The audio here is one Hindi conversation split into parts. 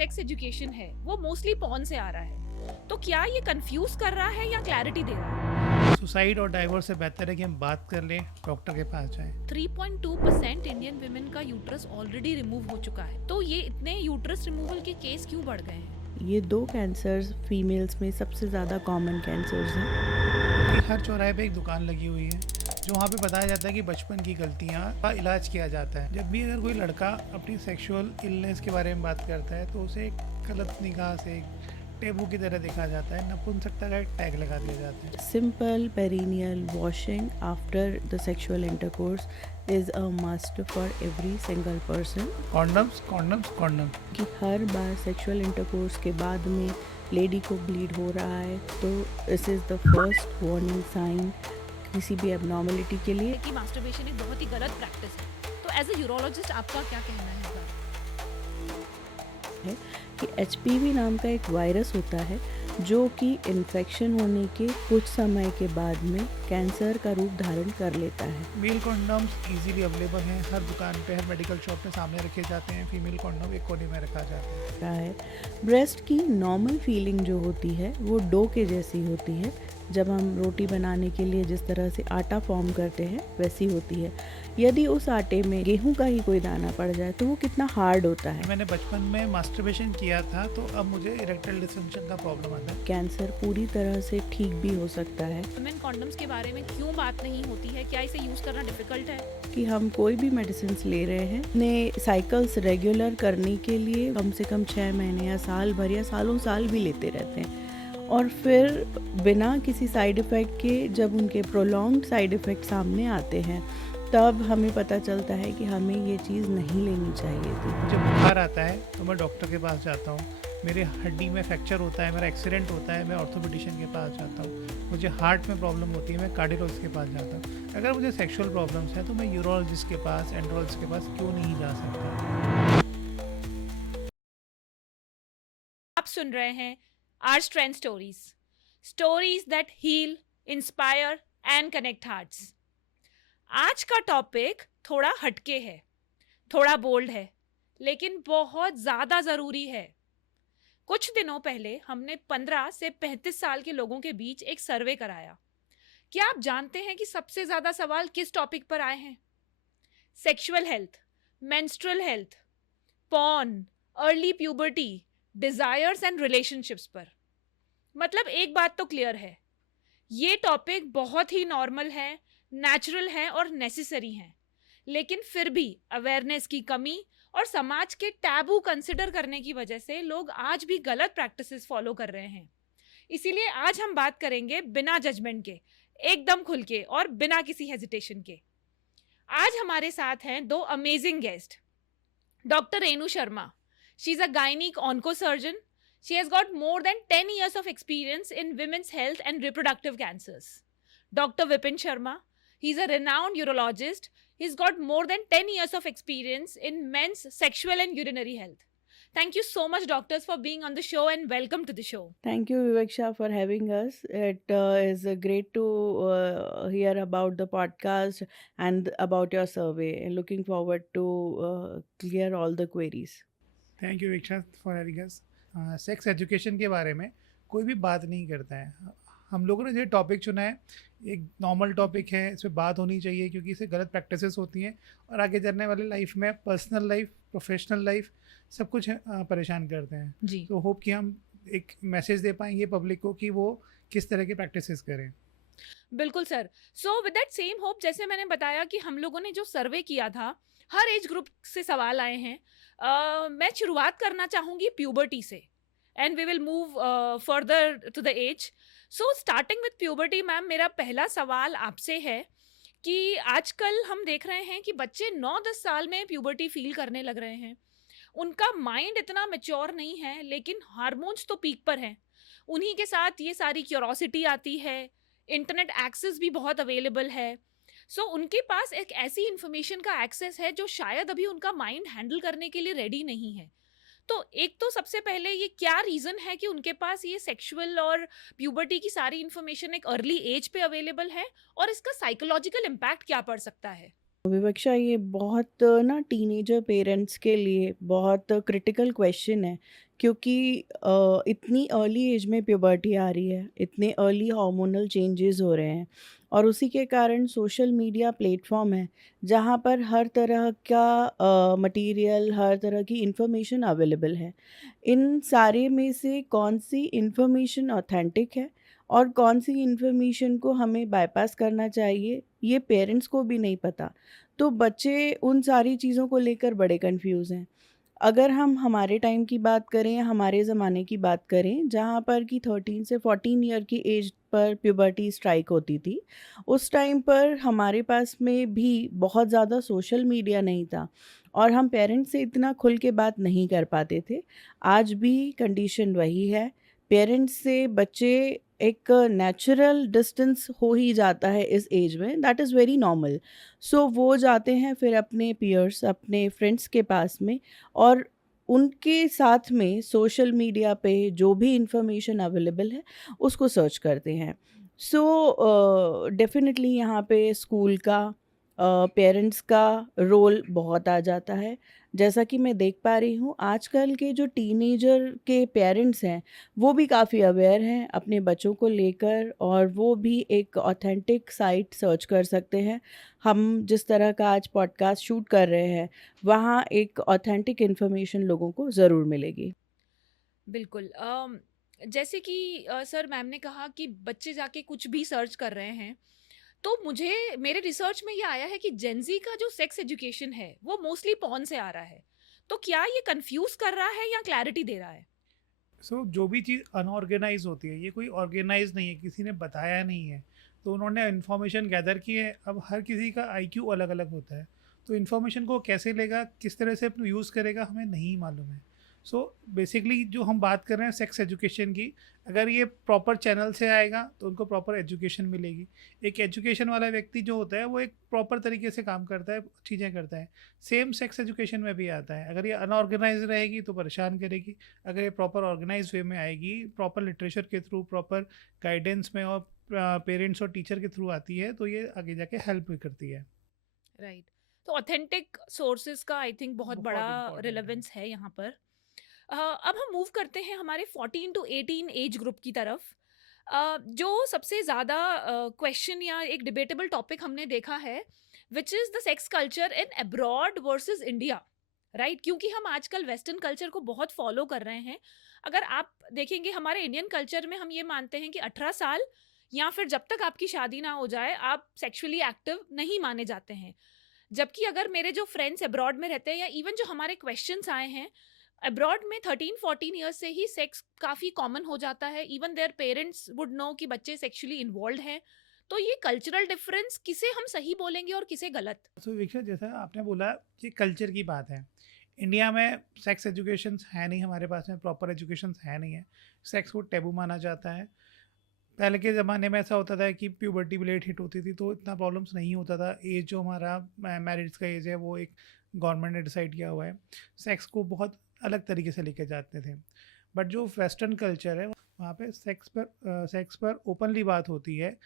सेक्स एजुकेशन है वो मोस्टली पॉर्न से आ रहा है, तो क्या ये कंफ्यूज कर रहा है या क्लैरिटी दे रहा है? सुसाइड और डाइवोर्स से बेहतर है कि हम बात कर लें, डॉक्टर के पास जाएं। 3.2% इंडियन विमेन का यूट्रस ऑलरेडी रिमूव हो चुका है, तो ये इतने यूट्रस रिमूवल के केस क्यों बढ़ गए हैं? ये 2 कैंसर्स फीमेल्स में सबसे ज़्यादा कॉमन कैंसर्स हैं। हर चौराहे पे एक दुकान लगी हुई है जो वहाँ पे बताया जाता है कि बचपन की गलतियाँ का इलाज किया जाता है। जब भी अगर कोई लड़का अपनी सेक्सुअल इलनेस के बारे में बात करता है तो उसे एक गलत निगाह से एक टेबू की तरह देखा जाता है, नपुंसकता का एक टैग लगा दिया जाता है। Simple perineal washing after the sexual intercourse is a must for every single person. Condoms condoms condoms. कि हर बार सेक्सुअल इंटरकोर्स के बाद में लेडी को ब्लीड हो रहा है तो this is the first warning sign किसी भी एबनॉर्मलिटी के लिए। कि मास्टरबेशन एक बहुत ही गलत प्रैक्टिस है, तो एज अ यूरोलॉजिस्ट आपका क्या कहना है इस बारे में? है कि HPV नाम का एक वायरस होता है जो कि इन्फेक्शन होने के कुछ समय के बाद में कैंसर का रूप धारण कर लेता है। मेल कॉन्डम्स इजीली अवेलेबल हैं, हर दुकान पे, हर मेडिकल शॉप में सामने रखे जाते हैं। फीमेल कॉन्डम एक कोने में रखा जाता है। ब्रेस्ट की नॉर्मल फीलिंग जो होती है वो डो के जैसी होती है। जब हम रोटी बनाने के लिए जिस तरह से आटा फॉर्म करते हैं वैसी होती है। यदि उस आटे में गेहूं का ही कोई दाना पड़ जाए तो वो कितना हार्ड होता है। मैंने बचपन में मास्टरबेशन किया था तो अब मुझे इरेक्टाइल डिसफंक्शन का प्रॉब्लम आता है। कैंसर पूरी तरह से ठीक भी हो सकता है। वुमेन कॉन्डम्स के बारे में क्यों बात नहीं होती है? क्या इसे यूज करना डिफिकल्ट है? कि हम कोई भी मेडिसिन ले रहे हैं अपने साइकिल्स रेगुलर करने के लिए कम से कम 6 महीने या साल भर या सालों साल भी लेते रहते हैं, और फिर बिना किसी साइड इफ़ेक्ट के जब उनके प्रोलॉन्ग्ड साइड इफ़ेक्ट सामने आते हैं तब हमें पता चलता है कि हमें ये चीज़ नहीं लेनी चाहिए थी। जब बुखार आता है तो मैं डॉक्टर के पास जाता हूँ। मेरे हड्डी में फ्रैक्चर होता है, मेरा एक्सीडेंट होता है, मैं ऑर्थोपेडिशियन के पास जाता हूँ। मुझे हार्ट में प्रॉब्लम होती है, मैं कार्डियोलॉजिस्ट के पास जाता हूँ। अगर मुझे सेक्सुअल प्रॉब्लम्स हैं तो मैं यूरोलॉजिस्ट के पास, एंड्रोलॉजिस्ट के पास क्यों नहीं जा सकता? आप सुन रहे हैं our strength stories, stories that heal, inspire and connect hearts. आज का टॉपिक थोड़ा हटके है, थोड़ा बोल्ड है, लेकिन बहुत ज्यादा जरूरी है। कुछ दिनों पहले हमने 15 से 35 साल के लोगों के बीच एक सर्वे कराया। क्या आप जानते हैं कि सबसे ज्यादा सवाल किस टॉपिक पर आए हैं? Sexual health, menstrual health, porn, early puberty, desires and relationships पर। मतलब एक बात तो क्लियर है, ये टॉपिक बहुत ही नॉर्मल है, नेचुरल है और नेसेसरी है, लेकिन फिर भी अवेयरनेस की कमी और समाज के टैबू कंसिडर करने की वजह से लोग आज भी गलत प्रैक्टिसेस फॉलो कर रहे हैं। इसीलिए आज हम बात करेंगे बिना जजमेंट के, एकदम खुल के और बिना किसी हेजिटेशन के। आज हमारे साथ हैं दो amazing guest. Doctor Renu Sharma, she is a gynaec oncosurgeon. She has got more than 10 years of experience in women's health and reproductive cancers. Dr. Vipin Sharma, he's a renowned urologist. He's got more than 10 years of experience in men's sexual and urinary health. Thank you so much, doctors, for being on the show and welcome to the show. Thank you, Viveksha, for having us. It is great to hear about the podcast and about your survey. Looking forward to clear all the queries. Thank you Viksha for having us. Sex education के बारे में कोई भी बात नहीं करता है। हम लोगों ने जो टॉपिक चुना है एक नॉर्मल टॉपिक है, इस पर बात होनी चाहिए क्योंकि इससे गलत प्रैक्टिसेस होती हैं और आगे चलने वाले लाइफ में, पर्सनल लाइफ, प्रोफेशनल लाइफ, सब कुछ परेशान करते हैं जी। तो होप कि हम एक मैसेज दे पाएंगे पब्लिक को कि वो किस तरह की प्रैक्टिसेस करें। बिल्कुल sir. So with that same hope, जैसे मैंने बताया कि हम लोगों ने जो सर्वे किया था, हर एज ग्रुप से सवाल आए हैं। मैं शुरुआत करना चाहूंगी प्यूबर्टी से and we will move further to the age. So starting with puberty, ma'am, मेरा पहला सवाल आपसे है कि आजकल हम देख रहे हैं कि बच्चे 9-10 साल में प्यूबर्टी फील करने लग रहे हैं। उनका माइंड इतना मेच्योर नहीं है, लेकिन हार्मोन्स तो पीक पर हैं। उन्हीं के साथ ये सारी क्यूरोसिटी आती है, इंटरनेट एक्सेस भी बहुत अवेलेबल है। सो उनके पास एक ऐसी इंफॉर्मेशन का एक्सेस है जो शायद अभी उनका माइंड हैंडल करने के लिए रेडी नहीं है। तो एक तो सबसे पहले ये क्या रीजन है कि उनके पास ये सेक्सुअल और प्यूबर्टी की सारी इंफॉर्मेशन एक अर्ली एज पे अवेलेबल है, और इसका साइकोलॉजिकल इम्पैक्ट क्या पड़ सकता है? विवक्षा, ये बहुत ना टीनेजर पेरेंट्स के लिए बहुत क्रिटिकल क्वेश्चन है, क्योंकि इतनी अर्ली एज में प्यूबर्टी आ रही है, इतने अर्ली हार्मोनल चेंजेस हो रहे हैं, और उसी के कारण सोशल मीडिया प्लेटफॉर्म है जहाँ पर हर तरह का मटेरियल, हर तरह की इंफॉर्मेशन अवेलेबल है। इन सारे में से कौन सी इंफॉर्मेशन ऑथेंटिक है और कौन सी इंफॉर्मेशन को हमें बाईपास करना चाहिए, ये पेरेंट्स को भी नहीं पता। तो बच्चे उन सारी चीज़ों को लेकर बड़े कंफ्यूज हैं। अगर हम हमारे टाइम की बात करें या हमारे ज़माने की बात करें, जहाँ पर कि 13 से 14 ईयर की एज पर प्यूबर्टी स्ट्राइक होती थी, उस टाइम पर हमारे पास में भी बहुत ज़्यादा सोशल मीडिया नहीं था और हम पेरेंट्स से इतना खुल के बात नहीं कर पाते थे। आज भी कंडीशन वही है, पेरेंट्स से बच्चे एक नेचुरल डिस्टेंस हो ही जाता है इस एज में, दैट इज़ वेरी नॉर्मल। सो वो जाते हैं फिर अपने पीयर्स, अपने फ्रेंड्स के पास में, और उनके साथ में सोशल मीडिया पे जो भी इंफॉर्मेशन अवेलेबल है उसको सर्च करते हैं। सो डेफिनेटली यहाँ पे स्कूल का, पेरेंट्स का रोल बहुत आ जाता है। जैसा कि मैं देख पा रही हूँ, आजकल के जो टीनेजर के पेरेंट्स हैं वो भी काफ़ी अवेयर हैं अपने बच्चों को लेकर, और वो भी एक ऑथेंटिक साइट सर्च कर सकते हैं। हम जिस तरह का आज पॉडकास्ट शूट कर रहे हैं, वहाँ एक ऑथेंटिक इन्फॉर्मेशन लोगों को ज़रूर मिलेगी। बिल्कुल। जैसे कि सर मैम ने कहा कि बच्चे जाके कुछ भी सर्च कर रहे हैं, तो मुझे मेरे रिसर्च में ये आया है कि जेनजी का जो सेक्स एजुकेशन है वो मोस्टली पॉर्न से आ रहा है। तो क्या ये कंफ्यूज कर रहा है या क्लैरिटी दे रहा है? जो भी चीज़ अनऑर्गेनाइज होती है, ये कोई ऑर्गेनाइज नहीं है, किसी ने बताया नहीं है, तो उन्होंने इन्फॉर्मेशन गैदर की है। अब हर किसी का आईक्यू अलग अलग होता है, तो इन्फॉर्मेशन को कैसे लेगा, किस तरह से यूज़ करेगा, हमें नहीं मालूम है। सो बेसिकली जो हम बात कर रहे हैं सेक्स एजुकेशन की, अगर ये प्रॉपर चैनल से आएगा तो उनको प्रॉपर एजुकेशन मिलेगी। एक एजुकेशन वाला व्यक्ति जो होता है वो एक प्रॉपर तरीके से काम करता है, चीज़ें करता है। सेम सेक्स एजुकेशन में भी आता है। अगर ये अनऑर्गेनाइज रहेगी तो परेशान करेगी, अगर ये प्रॉपर ऑर्गेनाइज वे में आएगी, प्रॉपर लिटरेचर के थ्रू, प्रॉपर गाइडेंस में और पेरेंट्स और टीचर के थ्रू आती है, तो ये आगे जाके हेल्प भी करती है। राइट। तो ऑथेंटिक सोर्सेज का आई थिंक बहुत बहुत बड़ा इम्पोर्टेंट है। रिलेवेंस है यहाँ पर। अब हम मूव करते हैं हमारे 14 टू 18 एज ग्रुप की तरफ। जो सबसे ज़्यादा क्वेश्चन या एक डिबेटेबल टॉपिक हमने देखा है, which is the sex culture in abroad versus India. Right, क्योंकि हम आजकल वेस्टर्न कल्चर को बहुत फॉलो कर रहे हैं। अगर आप देखेंगे हमारे इंडियन कल्चर में हम ये मानते हैं कि 18 साल या फिर जब तक आपकी शादी ना हो जाए आप सेक्सुअली एक्टिव नहीं माने जाते हैं। जबकि अगर मेरे जो फ्रेंड्स अब्रॉड में रहते हैं या इवन जो हमारे क्वेश्चंस आए हैं, अब्रॉड में 13-14 ईयर्स से ही सेक्स काफ़ी कॉमन हो जाता है। Even their parents would know कि बच्चे सेक्सुअली इन्वॉल्व हैं। तो ये कल्चरल डिफरेंस किसे हम सही बोलेंगे और किसे गलत? सो वीक्षा, जैसा आपने बोला, ये कल्चर की बात है। इंडिया में सेक्स एजुकेशन है नहीं, हमारे पास में प्रॉपर एजुकेशन है नहीं है। सेक्स को टैबू माना जाता है। पहले के ज़माने में ऐसा होता था कि प्यूबर्टी भी लेट हिट होती थी, तो इतना प्रॉब्लम्स नहीं होता था। एज जो हमारा मैरिज का एज है वो एक गवर्नमेंट ने डिसाइड किया हुआ है। सेक्स को बहुत अलग तरीके से लेके जाते थे। बट जो वेस्टर्न कल्चर है वहाँ पे सेक्स पर ओपनली बात होती है।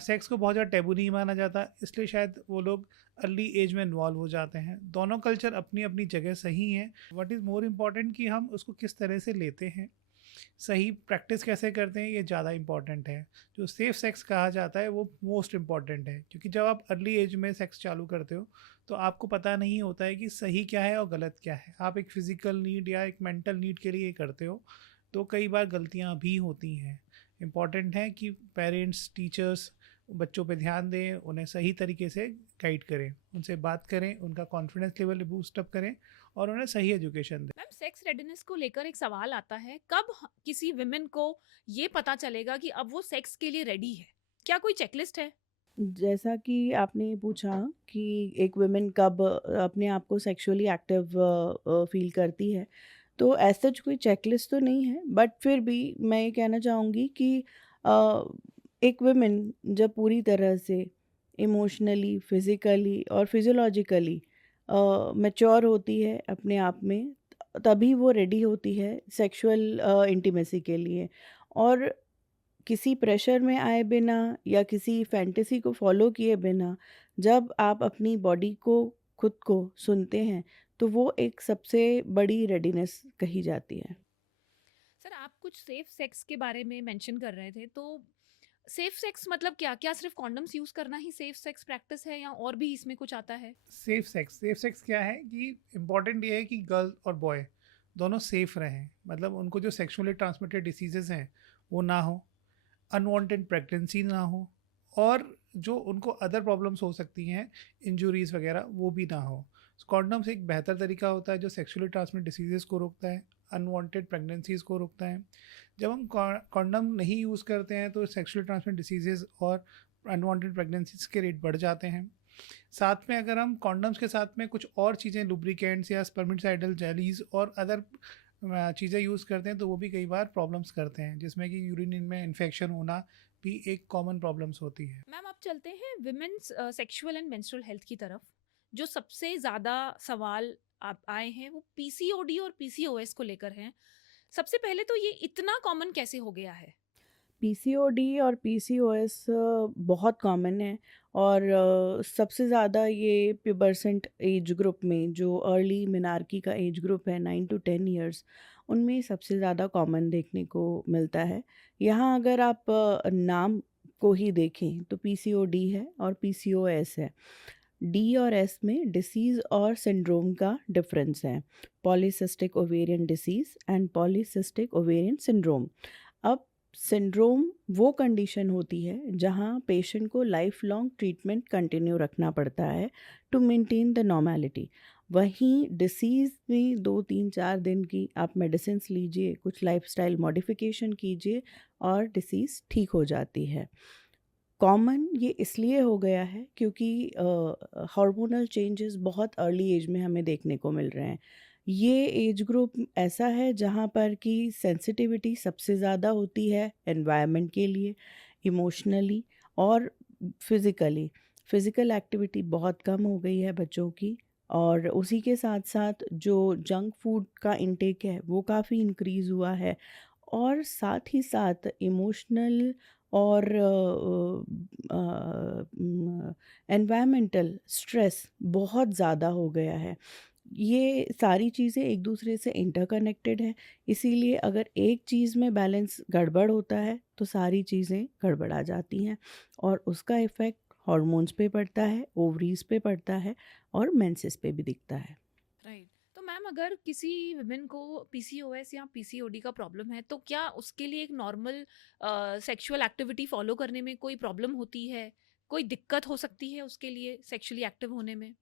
सेक्स को बहुत ज़्यादा टैबू नहीं माना जाता, इसलिए शायद वो लोग अर्ली एज में इन्वॉल्व हो जाते हैं। दोनों कल्चर अपनी अपनी जगह सही हैं। व्हाट इज़ मोर इम्पॉर्टेंट कि हम उसको किस तरह से लेते हैं, सही प्रैक्टिस कैसे करते हैं, ये ज़्यादा इंपॉर्टेंट है। जो सेफ सेक्स कहा जाता है वो मोस्ट इम्पॉर्टेंट है, क्योंकि जब आप अर्ली एज में सेक्स चालू करते हो तो आपको पता नहीं होता है कि सही क्या है और गलत क्या है। आप एक फ़िज़िकल नीड या एक मेंटल नीड के लिए करते हो, तो कई बार गलतियाँ भी होती हैं। इम्पॉर्टेंट है कि पेरेंट्स, टीचर्स बच्चों पे ध्यान दें, उन्हें सही तरीके से गाइड करें, उनसे बात करें, उनका कॉन्फिडेंस लेवल बूस्ट अप करें और उन्हें सही एजुकेशन दें। मैम, सेक्स रेडीनेस को लेकर एक सवाल आता है, कब किसी विमेन को ये पता चलेगा कि अब वो सेक्स के लिए रेडी है? क्या कोई चेकलिस्ट है? जैसा कि आपने पूछा कि एक वुमेन कब अपने आप को सेक्सुअली एक्टिव फील करती है, तो एज सच कोई चेकलिस्ट तो नहीं है, बट फिर भी मैं ये कहना चाहूँगी कि अ, एक वुमेन जब पूरी तरह से इमोशनली, फिज़िकली और फिजियोलॉजिकली मैच्योर होती है अपने आप में, तभी वो रेडी होती है सेक्सुअल इंटीमेसी के लिए। और किसी प्रेशर में आए बिना या किसी फैंटेसी को फॉलो किए बिना जब आप अपनी बॉडी को खुद को सुनते हैं तो वो एक सबसे बड़ी रेडीनेस कही जाती है। सर, आप कुछ सेफ सेक्स के बारे में मेंशन कर रहे थे, तो सेफ सेक्स मतलब क्या? क्या सिर्फ कॉन्डम्स यूज करना ही सेफ सेक्स प्रैक्टिस है या और भी इसमें कुछ आता है? सेफ सेक्स क्या है कि इम्पॉर्टेंट ये है कि गर्ल और बॉय दोनों सेफ रहें, मतलब उनको जो सेक्सुअली ट्रांसमिटेड डिसीजेज हैं वो ना हो, अनवांटेड प्रेगनेंसी ना हो, और जो उनको अदर प्रॉब्लम्स हो सकती हैं, इंजुरीज वगैरह, वो भी ना हो। कॉन्डम्स एक बेहतर तरीका होता है जो सेक्सुअली ट्रांसमिटेड डिसीजेस को रोकता है, अनवांटेड प्रेगनेंसीज को रोकता है। जब हम कॉन्डम नहीं यूज़ करते हैं तो सेक्सुअली ट्रांसमिटेड डिसीजेस और अनवांटेड प्रेगनेंसीज के रेट बढ़ जाते हैं। साथ में अगर हम कॉन्डम्स के साथ में कुछ और चीज़ें, लुब्रिकेंट्स या स्पर्मिसाइडल जेलीज और अदर चीज़ें यूज़ करते हैं तो वो भी कई बार प्रॉब्लम्स करते हैं, जिसमें कि यूरिन में इन्फेक्शन होना भी एक कॉमन प्रॉब्लम्स होती है। मैम, आप चलते हैं women's sexual and menstrual health की तरफ। जो सबसे ज़्यादा सवाल आप आए हैं वो पीसीओडी और पीसीओएस को लेकर हैं। सबसे पहले तो ये इतना कॉमन कैसे हो गया है? पीसीओडी और पीसीओएस बहुत कॉमन है और सबसे ज़्यादा ये प्यूबरसेंट एज ग्रुप में, जो अर्ली मिनार्की का एज ग्रुप है 9 to 10 इयर्स, उनमें सबसे ज़्यादा कॉमन देखने को मिलता है। यहाँ अगर आप नाम को ही देखें तो पीसीओडी है और पीसीओएस है। डी और एस में डिसीज़ और सिंड्रोम का डिफरेंस है, polycystic ovarian disease and polycystic ovarian syndrome. अब सिंड्रोम वो कंडीशन होती है जहाँ पेशेंट को लाइफ लॉन्ग ट्रीटमेंट कंटिन्यू रखना पड़ता है टू मेंटेन द नॉर्मेलिटी। वहीं डिसीज़ में 2 3 4 दिन की आप मेडिसिन लीजिए, कुछ लाइफस्टाइल मॉडिफिकेशन कीजिए और डिसीज़ ठीक हो जाती है। कॉमन ये इसलिए हो गया है क्योंकि हार्मोनल चेंजेस बहुत अर्ली एज में हमें देखने को मिल रहे हैं। ये एज ग्रुप ऐसा है जहाँ पर कि सेंसिटिविटी सबसे ज़्यादा होती है एनवायरनमेंट के लिए, इमोशनली और फिज़िकली। फ़िज़िकल एक्टिविटी बहुत कम हो गई है बच्चों की, और उसी के साथ साथ जो जंक फूड का इंटेक है वो काफ़ी इंक्रीज़ हुआ है, और साथ ही साथ इमोशनल और एनवायरमेंटल स्ट्रेस बहुत ज़्यादा हो गया है। ये सारी चीज़ें एक दूसरे से इंटरकनेक्टेड हैं, इसीलिए अगर एक चीज़ में बैलेंस गड़बड़ होता है तो सारी चीज़ें गड़बड़ा जाती हैं, और उसका इफ़ेक्ट हॉर्मोन्स पे पड़ता है, ओवरीज पे पड़ता है और मेंसेस पे भी दिखता है। राइट। तो मैम, अगर किसी विमेन को पीसीओएस या पीसीओडी का प्रॉब्लम है तो क्या उसके लिए एक नॉर्मल सेक्सुअल एक्टिविटी फॉलो करने में कोई प्रॉब्लम होती है? कोई दिक्कत हो सकती है उसके लिए सेक्सुअली एक्टिव होने में?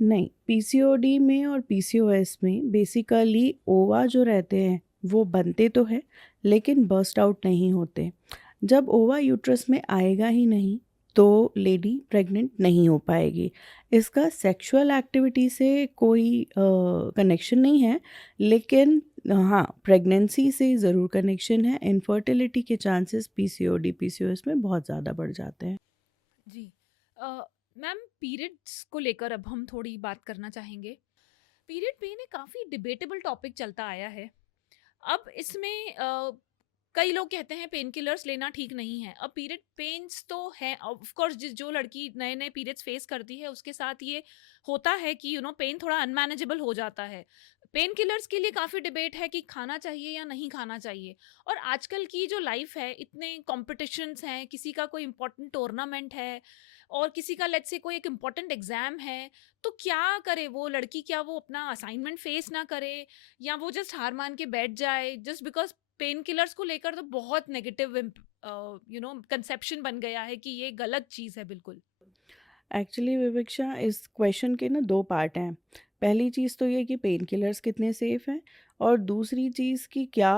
नहीं, पीसीओडी में और पीसीओएस में बेसिकली ओवा जो रहते हैं वो बनते तो है लेकिन बर्स्ट आउट नहीं होते। जब ओवा यूट्रस में आएगा ही नहीं तो लेडी प्रेग्नेंट नहीं हो पाएगी। इसका सेक्सुअल एक्टिविटी से कोई कनेक्शन नहीं है, लेकिन हाँ, प्रेगनेंसी से ज़रूर कनेक्शन है। इनफर्टिलिटी के चांसेस पीसीओडी पीसीओएस में बहुत ज़्यादा बढ़ जाते हैं। जी। मैम, पीरियड्स को लेकर अब हम थोड़ी बात करना चाहेंगे। पीरियड पेन एक काफ़ी डिबेटेबल टॉपिक चलता आया है। अब इसमें कई लोग कहते हैं पेन किलर्स लेना ठीक नहीं है। अब पीरियड पेन्स तो हैं, ऑफ कोर्स, जो लड़की नए नए पीरियड्स फेस करती है उसके साथ ये होता है कि पेन थोड़ा अनमैनेजेबल हो जाता है। पेन किलर्स के लिए काफ़ी डिबेट है कि खाना चाहिए या नहीं खाना चाहिए। और आजकल की जो लाइफ है, इतने कॉम्पिटिशन्स हैं, किसी का कोई इंपॉर्टेंट टूर्नामेंट है और किसी का लेट्स से कोई एक इम्पॉर्टेंट एग्जाम है, तो क्या करे वो लड़की? क्या वो अपना असाइनमेंट फेस ना करे या वो जस्ट हार मान के बैठ जाए जस्ट बिकॉज पेन किलर्स को लेकर तो बहुत नेगेटिव कंसेप्शन बन गया है कि ये गलत चीज़ है बिल्कुल। एक्चुअली विवक्षा, इस क्वेश्चन के ना 2 पार्ट हैं। पहली चीज़ तो ये कि पेन किलर्स कितने सेफ़ हैं, और दूसरी चीज़ कि क्या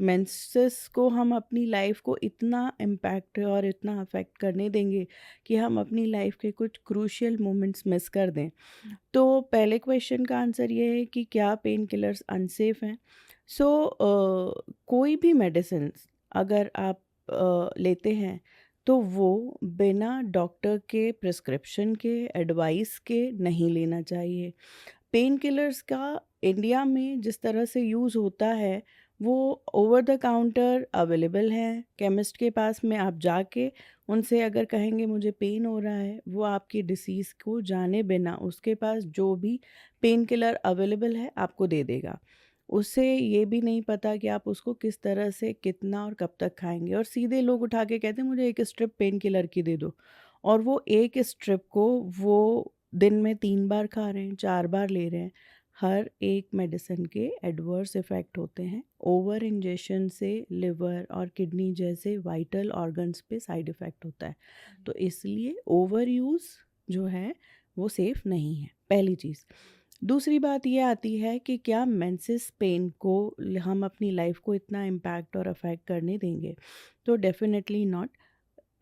मेंसेस को हम अपनी लाइफ को इतना इम्पैक्ट और इतना अफेक्ट करने देंगे कि हम अपनी लाइफ के कुछ क्रूशियल मोमेंट्स मिस कर दें। तो पहले क्वेश्चन का आंसर ये है कि क्या पेन किलर्स अनसेफ हैं। सो कोई भी मेडिसिन्स अगर आप लेते हैं तो वो बिना डॉक्टर के प्रिस्क्रिप्शन के, एडवाइस के नहीं लेना चाहिए। पेन किलर्स का इंडिया में जिस तरह से यूज़ होता है वो ओवर द काउंटर अवेलेबल हैं केमिस्ट के पास में। आप जाके उनसे अगर कहेंगे मुझे पेन हो रहा है, वो आपकी डिसीज़ को जाने बिना उसके पास जो भी पेन किलर अवेलेबल है आपको दे देगा। उसे ये भी नहीं पता कि आप उसको किस तरह से कितना और कब तक खाएँगे, और सीधे लोग उठा के कहते हैं मुझे 1 स्ट्रिप पेन किलर की दे दो, और वो 1 स्ट्रिप को वो दिन में 3 बार खा रहे हैं, 4 बार ले रहे हैं। हर एक मेडिसिन के एडवर्स इफ़ेक्ट होते हैं। ओवर इंजेशन से लिवर और किडनी जैसे वाइटल ऑर्गन्स पे साइड इफ़ेक्ट होता है। तो इसलिए ओवर यूज़ जो है वो सेफ़ नहीं है, पहली चीज़। दूसरी बात ये आती है कि क्या मेंसेस पेन को हम अपनी लाइफ को इतना इम्पैक्ट और अफेक्ट करने देंगे? तो definitely not.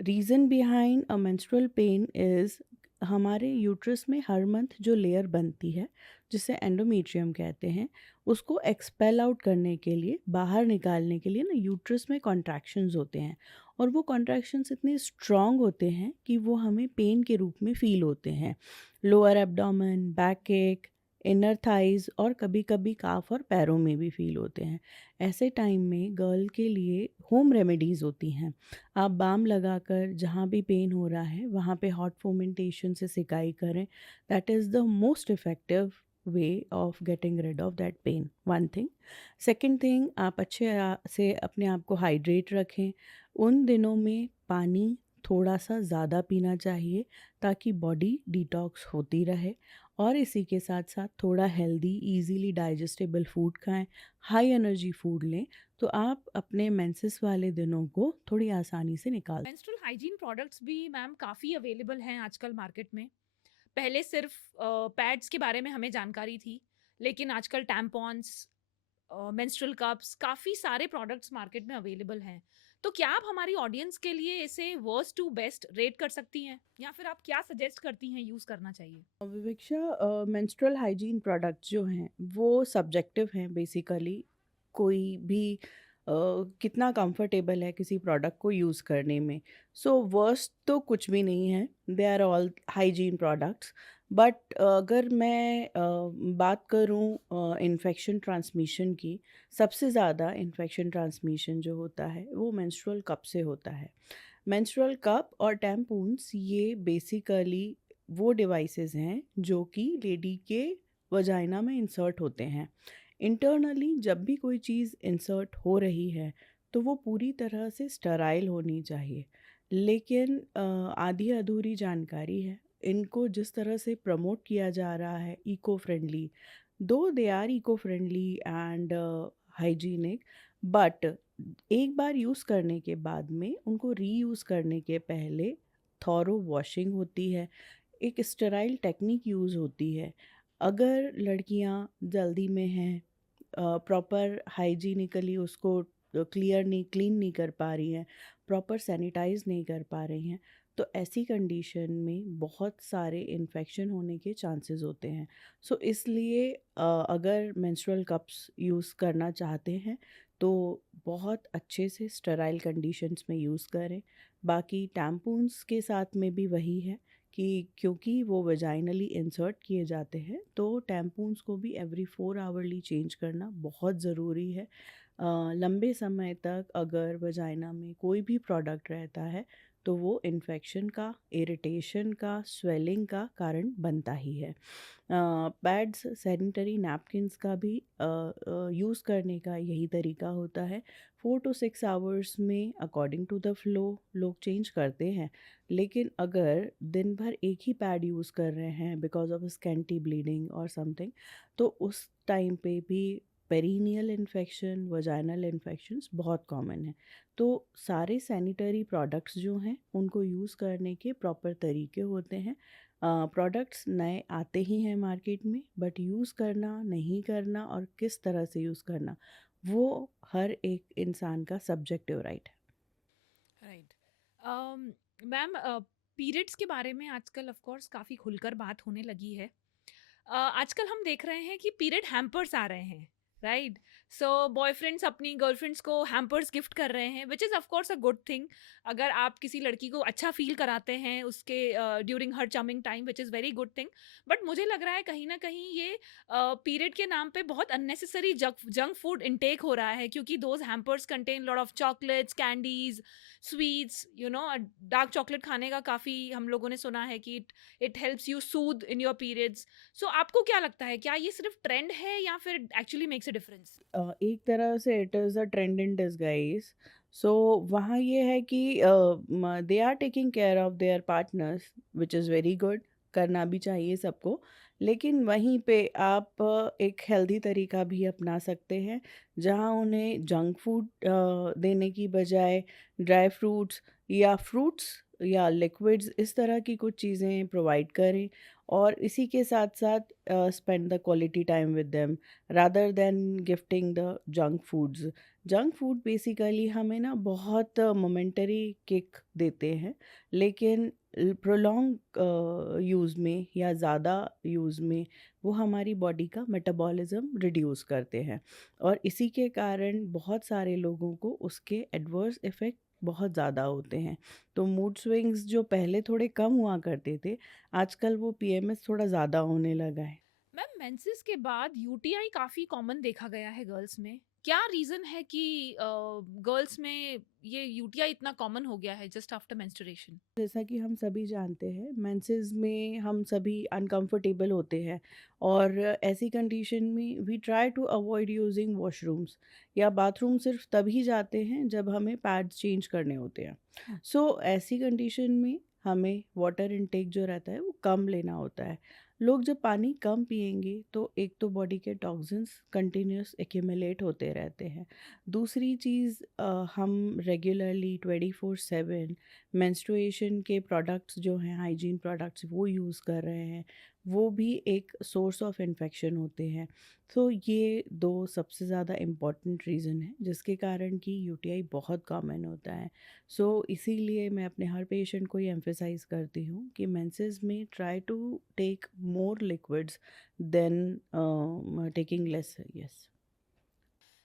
Reason behind a menstrual pain is हमारे यूट्रस में हर मंथ जो लेयर बनती है, जिसे एंडोमेट्रियम कहते हैं, उसको एक्सपेल आउट करने के लिए, बाहर निकालने के लिए ना यूट्रस में कॉन्ट्रैक्शंस होते हैं, और वो कॉन्ट्रैक्शंस इतने स्ट्रॉन्ग होते हैं कि वो हमें पेन के रूप में फ़ील होते हैं। लोअर एब्डोमेन, बैक एक, इनर थाइज़ और कभी-कभी काफ और पैरों में भी फ़ील होते हैं। ऐसे टाइम में गर्ल के लिए होम रेमेडीज़ होती हैं। आप बाम लगाकर जहाँ भी पेन हो रहा है वहाँ पे हॉट फोमेंटेशन से सिकाई करें। That is the most effective way of getting rid of that pain, one thing. Second thing, आप अच्छे से अपने आप को हाइड्रेट रखें। उन दिनों में पानी थोड़ा सा ज़्यादा पीना चाहिए ताकि बॉडी डिटॉक्स होती रहे, और इसी के साथ साथ थोड़ा हेल्दी इजीली डाइजेस्टेबल फूड खाएं, हाई एनर्जी फूड लें, तो आप अपने मेंसेस वाले दिनों को थोड़ी आसानी से निकाल। मेंस्ट्रुअल हाइजीन प्रोडक्ट्स भी मैम काफ़ी अवेलेबल हैं आजकल मार्केट में। पहले सिर्फ पैड्स के बारे में हमें जानकारी थी, लेकिन आजकल टैम्पॉन्स, मेंस्ट्रुअल कप्स, काफ़ी सारे प्रोडक्ट्स मार्केट में अवेलेबल हैं। तो क्या आप हमारी ऑडियंस के लिए इसे वर्स्ट टू बेस्ट रेट कर सकती हैं, या फिर आप क्या सजेस्ट करती हैं यूज़ करना चाहिए? विवेक्षा, मेंस्ट्रुअल हाइजीन प्रोडक्ट्स जो हैं वो सब्जेक्टिव हैं बेसिकली। कोई भी कितना कंफर्टेबल है किसी प्रोडक्ट को यूज़ करने में। सो वर्स्ट तो कुछ भी नहीं है, they are all hygiene products. But अगर मैं बात करूं इन्फेक्शन ट्रांसमिशन की, सबसे ज़्यादा इन्फेक्शन ट्रांसमिशन जो होता है वो मेंस्ट्रुअल कप से होता है। मेंस्ट्रुअल कप और टैम्पून्स ये बेसिकली वो डिवाइसेस हैं जो कि लेडी के वजाइना में इंसर्ट होते हैं। इंटरनली जब भी कोई चीज़ इंसर्ट हो रही है तो वो पूरी तरह से स्टराइल होनी चाहिए, लेकिन आधी अधूरी जानकारी है। इनको जिस तरह से प्रमोट किया जा रहा है eco friendly, though they are eco friendly and hygienic, but एक बार यूज़ करने के बाद में उनको रीयूज़ करने के पहले थॉरो वॉशिंग होती है, एक स्टेराइल टेक्निक यूज़ होती है। अगर लड़कियां जल्दी में हैं, प्रॉपर हाइजीनिकली उसको क्लीन नहीं कर पा रही हैं, प्रॉपर सैनिटाइज नहीं कर पा रही हैं, तो ऐसी कंडीशन में बहुत सारे इन्फेक्शन होने के चांसेस होते हैं। सो इसलिए अगर मेंस्ट्रुअल कप्स यूज़ करना चाहते हैं तो बहुत अच्छे से स्टेराइल कंडीशंस में यूज़ करें। बाकी टैम्पून्स के साथ में भी वही है कि क्योंकि वो वेजाइनली इंसर्ट किए जाते हैं तो टैम्पून्स को भी एवरी 4 आवरली चेंज करना बहुत ज़रूरी है। लंबे समय तक अगर वजाइना में कोई भी प्रोडक्ट रहता है तो वो इन्फेक्शन का, इरिटेशन का, स्वेलिंग का कारण बनता ही है। पैड्स, सैनिटरी नैपकिन्स का भी यूज़ करने का यही तरीका होता है। 4 to 6 आवर्स में अकॉर्डिंग टू द फ्लो लोग चेंज करते हैं, लेकिन अगर दिन भर एक ही पैड यूज़ कर रहे हैं बिकॉज ऑफ स्कैंटी ब्लीडिंग और समथिंग, तो उस टाइम पे भी पेरिनियल इन्फेक्शन, वजाइनल इन्फेक्शंस बहुत कॉमन है। तो सारे सैनिटरी प्रोडक्ट्स जो हैं उनको यूज़ करने के प्रॉपर तरीके होते हैं। प्रोडक्ट्स नए आते ही हैं मार्केट में, बट यूज़ करना, नहीं करना और किस तरह से यूज़ करना वो हर एक इंसान का सब्जेक्टिव राइट है। राइट। मैम, पीरियड्स के बारे में आजकल ऑफ कोर्स काफ़ी खुलकर बात होने लगी है। आजकल हम देख रहे हैं कि पीरियड हैम्पर्स आ रहे हैं, राइट? सो बॉयफ्रेंड्स अपनी गर्लफ्रेंड्स को हैम्पर्स गिफ्ट कर रहे हैं, which is of course a good thing. अगर आप किसी लड़की को अच्छा फील कराते हैं उसके ड्यूरिंग हर चमिंग time, which is very good thing. But मुझे लग रहा है कहीं ना कहीं ये पीरियड के नाम पे बहुत अननेसेसरी जंक फूड इनटेक हो रहा है, क्योंकि those hampers contain lot of chocolates, candies, sweets, you know. Dark chocolate खाने का काफ़ी हम लोगों ने सुना है कि it helps you soothe in your periods. So आपको क्या लगता है, क्या ये सिर्फ ट्रेंड है या फिर एक्चुअली मेक्स अ डिफरेंस? एक तरह से it is a trend in disguise. So वहाँ ये है कि they are taking care of their partners, which is very good, करना भी चाहिए सबको। लेकिन वहीं पे आप एक हेल्दी तरीका भी अपना सकते हैं, जहाँ उन्हें जंक फूड देने की बजाय ड्राई फ्रूट्स या लिक्विड्स इस तरह की कुछ चीज़ें प्रोवाइड करें, और इसी के साथ साथ spend the quality time with them rather than gifting the junk foods. Junk food basically हमें ना बहुत मोमेंटरी किक देते हैं, लेकिन प्रोलॉन्ग यूज़ में या ज़्यादा यूज़ में वो हमारी बॉडी का मेटाबॉलिज्म रिड्यूस करते हैं, और इसी के कारण बहुत सारे लोगों को उसके एडवर्स इफ़ेक्ट बहुत ज़्यादा होते हैं। तो मूड स्विंग्स जो पहले थोड़े कम हुआ करते थे, आजकल वो पीएमएस थोड़ा ज़्यादा होने लगा है। मैम, मेंसेस के बाद यूटीआई काफ़ी कॉमन देखा गया है गर्ल्स में। क्या रीज़न है कि गर्ल्स में ये यूटीआई इतना कॉमन हो गया है जस्ट आफ्टर मेंस्ट्रुएशन? जैसा कि हम सभी जानते हैं, मेंसेस में हम सभी अनकंफर्टेबल होते हैं, और ऐसी कंडीशन में we try to avoid using washrooms, या बाथरूम सिर्फ तभी जाते हैं जब हमें पैड्स चेंज करने होते हैं। सो ऐसी कंडीशन में हमें वाटर इनटेक जो रहता है वो कम लेना होता है। लोग जब पानी कम पिएंगे तो एक तो बॉडी के टॉक्सिन्स कंटिन्यूस एक्यूमुलेट होते रहते हैं। दूसरी चीज़, हम रेगुलरली 24/7 मेंस्ट्रुएशन के प्रोडक्ट्स जो हैं, हाइजीन प्रोडक्ट्स, वो यूज़ कर रहे हैं, वो भी एक सोर्स ऑफ इन्फेक्शन होते हैं। तो ये दो सबसे ज़्यादा इम्पॉर्टेंट रीज़न है जिसके कारण कि यूटीआई बहुत कॉमन होता है। सो इसीलिए मैं अपने हर पेशेंट को ये एम्फेसाइज करती हूँ कि मेंसेस में try to take more liquids than taking less. Yes.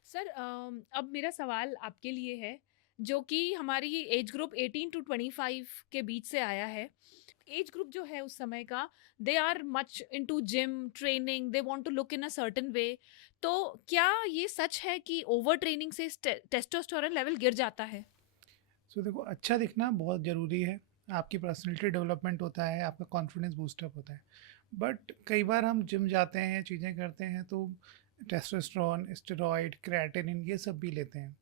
Sir, अब मेरा सवाल आपके लिए है, जो कि हमारी एज ग्रुप 18 टू 25 के बीच से आया है। एज ग्रुप जो है उस समय का, they are much into gym training, they want to look in a certain way. तो क्या ये सच है कि ओवर ट्रेनिंग से टेस्टोस्टेरोन लेवल गिर जाता है? सो देखो, अच्छा दिखना बहुत ज़रूरी है, आपकी पर्सनैलिटी डेवलपमेंट होता है, आपका कॉन्फिडेंस बूस्टअप होता है। बट कई बार हम जिम जाते हैं, चीज़ें करते हैं, तो टेस्टोस्टेरोन, स्टेरॉयड, क्रिएटिनिन ये सब भी लेते हैं।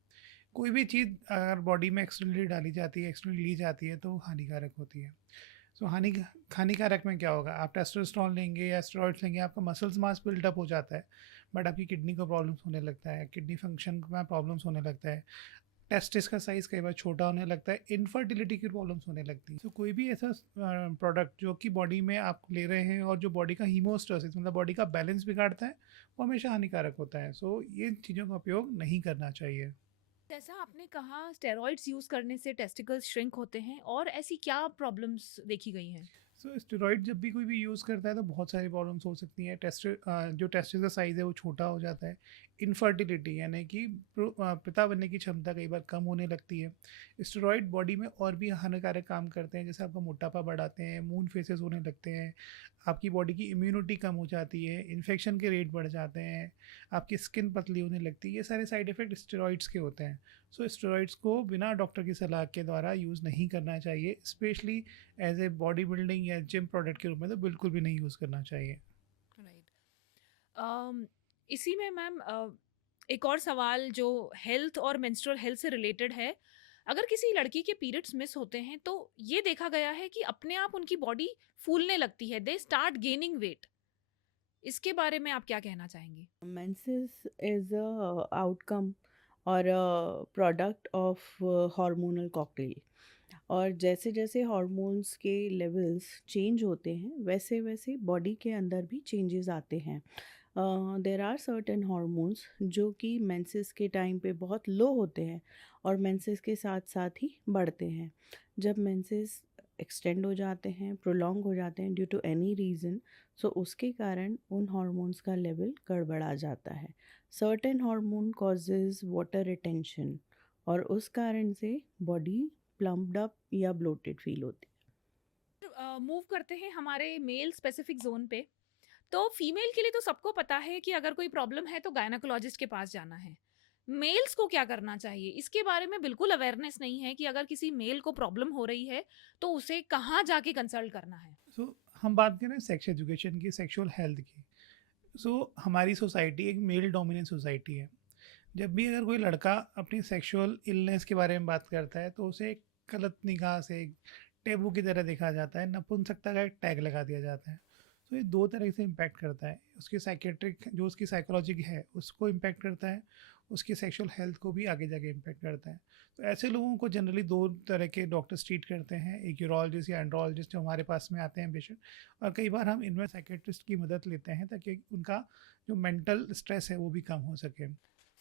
कोई भी चीज़ अगर बॉडी में एक्सटर्नली डाली जाती है, एक्सटर्नली ली जाती है, तो हानिकारक होती है। सो हानिकारक में क्या होगा, आप टेस्टोस्टेरोन लेंगे या स्टेरॉइड्स लेंगे, आपका मसल्स मास बिल्डअप हो जाता है, बट आपकी किडनी को प्रॉब्लम्स होने लगता है, किडनी फंक्शन में प्रॉब्लम्स होने लगता है, टेस्टिस का साइज़ कई बार छोटा होने लगता है, इनफर्टिलिटी की प्रॉब्लम्स होने लगती हैं। तो कोई भी ऐसा प्रोडक्ट जो कि बॉडी में आप ले रहे हैं और जो बॉडी का हीमोस्टेसिस मतलब बॉडी का बैलेंस बिगाड़ता है, वो हमेशा हानिकारक होता है। सो ये चीज़ों का उपयोग नहीं करना चाहिए। जैसा आपने कहा, स्टेरॉइड्स यूज करने से टेस्टिकल्स श्रिंक होते हैं, और ऐसी क्या प्रॉब्लम्स देखी गई हैं? सो स्टेरॉइड जब भी कोई भी यूज़ करता है तो बहुत सारी प्रॉब्लम्स हो सकती हैं। जो टेस्टिस का साइज़ है वो छोटा हो जाता है। इनफर्टिलिटी यानी कि पिता बनने की क्षमता कई बार कम होने लगती है। स्टेरॉइड बॉडी में और भी हानिकारक काम करते हैं, जैसे आपका मोटापा बढ़ाते हैं, मून फेसेस होने लगते हैं, आपकी बॉडी की इम्यूनिटी कम हो जाती है, इन्फेक्शन के रेट बढ़ जाते हैं, आपकी स्किन पतली होने लगती है। ये सारे साइड इफ़ेक्ट स्टेरॉइड्स के होते हैं। सो स्टेरॉइड्स को बिना डॉक्टर की सलाह के द्वारा यूज़ नहीं करना चाहिए, specially as a body building या जिम प्रोडक्ट के रूप में तो बिल्कुल भी नहीं यूज़ करना चाहिए। राइट। इसी में मैम, एक और सवाल जो हेल्थ और मेंस्ट्रुअल हेल्थ से रिलेटेड है। अगर किसी लड़की के पीरियड्स मिस होते हैं तो ये देखा गया है कि अपने आप उनकी बॉडी फूलने लगती है, दे स्टार्ट गेनिंग वेट। इसके बारे में आप क्या कहना चाहेंगी? मेंसेस इज अ आउटकम और प्रोडक्ट ऑफ हार्मोनल कॉकटेल, और जैसे जैसे हार्मोन्स के लेवल्स चेंज होते हैं वैसे वैसे बॉडी के अंदर भी चेंजेस आते हैं। देर आर सर्टेन हार्मोन्स जो कि मेंसेस के टाइम पे बहुत लो होते हैं और मेंसेस के साथ साथ ही बढ़ते हैं। जब मेंसेस एक्सटेंड हो जाते हैं, प्रोलॉन्ग हो जाते हैं ड्यू टू एनी रीज़न, सो उसके कारण उन हॉर्मोन्स का लेवल गड़बड़ा जाता है। Certain hormone causes water retention और उस कारण से बॉडी प्लम्प्ड अप या ब्लोटेड फील होती है। मूव करते हैं हमारे मेल स्पेसिफिक जोन पे। तो फीमेल के लिए तो सबको पता है कि अगर कोई प्रॉब्लम है तो गायनाकोलॉजिस्ट के पास जाना है। मेल्स को क्या करना चाहिए इसके बारे में बिल्कुल अवेयरनेस नहीं है कि अगर किसी मेल को प्रॉब्लम हो रही है तो उसे कहाँ जाके कंसल्ट करना है। सो हम बात करें सेक्स एजुकेशन की, सेक्सुअल हेल्थ की। सो हमारी सोसाइटी एक मेल डोमिनेंट सोसाइटी है। जब भी अगर कोई लड़का अपनी सेक्सुअल इलनेस के बारे में बात करता है तो उसे एक गलत निगाह से, एक टेबू की तरह देखा जाता है, नपुंसकता का एक टैग लगा दिया जाता है। तो ये दो तरह से इम्पैक्ट करता है। उसकी साइकेट्रिक जो उसकी साइकोलॉजी है उसको इम्पैक्ट करता है, उसकी सेक्सुअल हेल्थ को भी आगे जाके इम्पैक्ट करता है। तो ऐसे लोगों को जनरली दो तरह के डॉक्टर्स ट्रीट करते हैं, एक यूरोलॉजिस्ट या एंड्रोलॉजिस्ट जो हमारे पास में आते हैं पेशेंट, और कई बार हम इनमें साइकेट्रिस्ट की मदद लेते हैं ताकि उनका जो मेंटल स्ट्रेस है वो भी कम हो सके।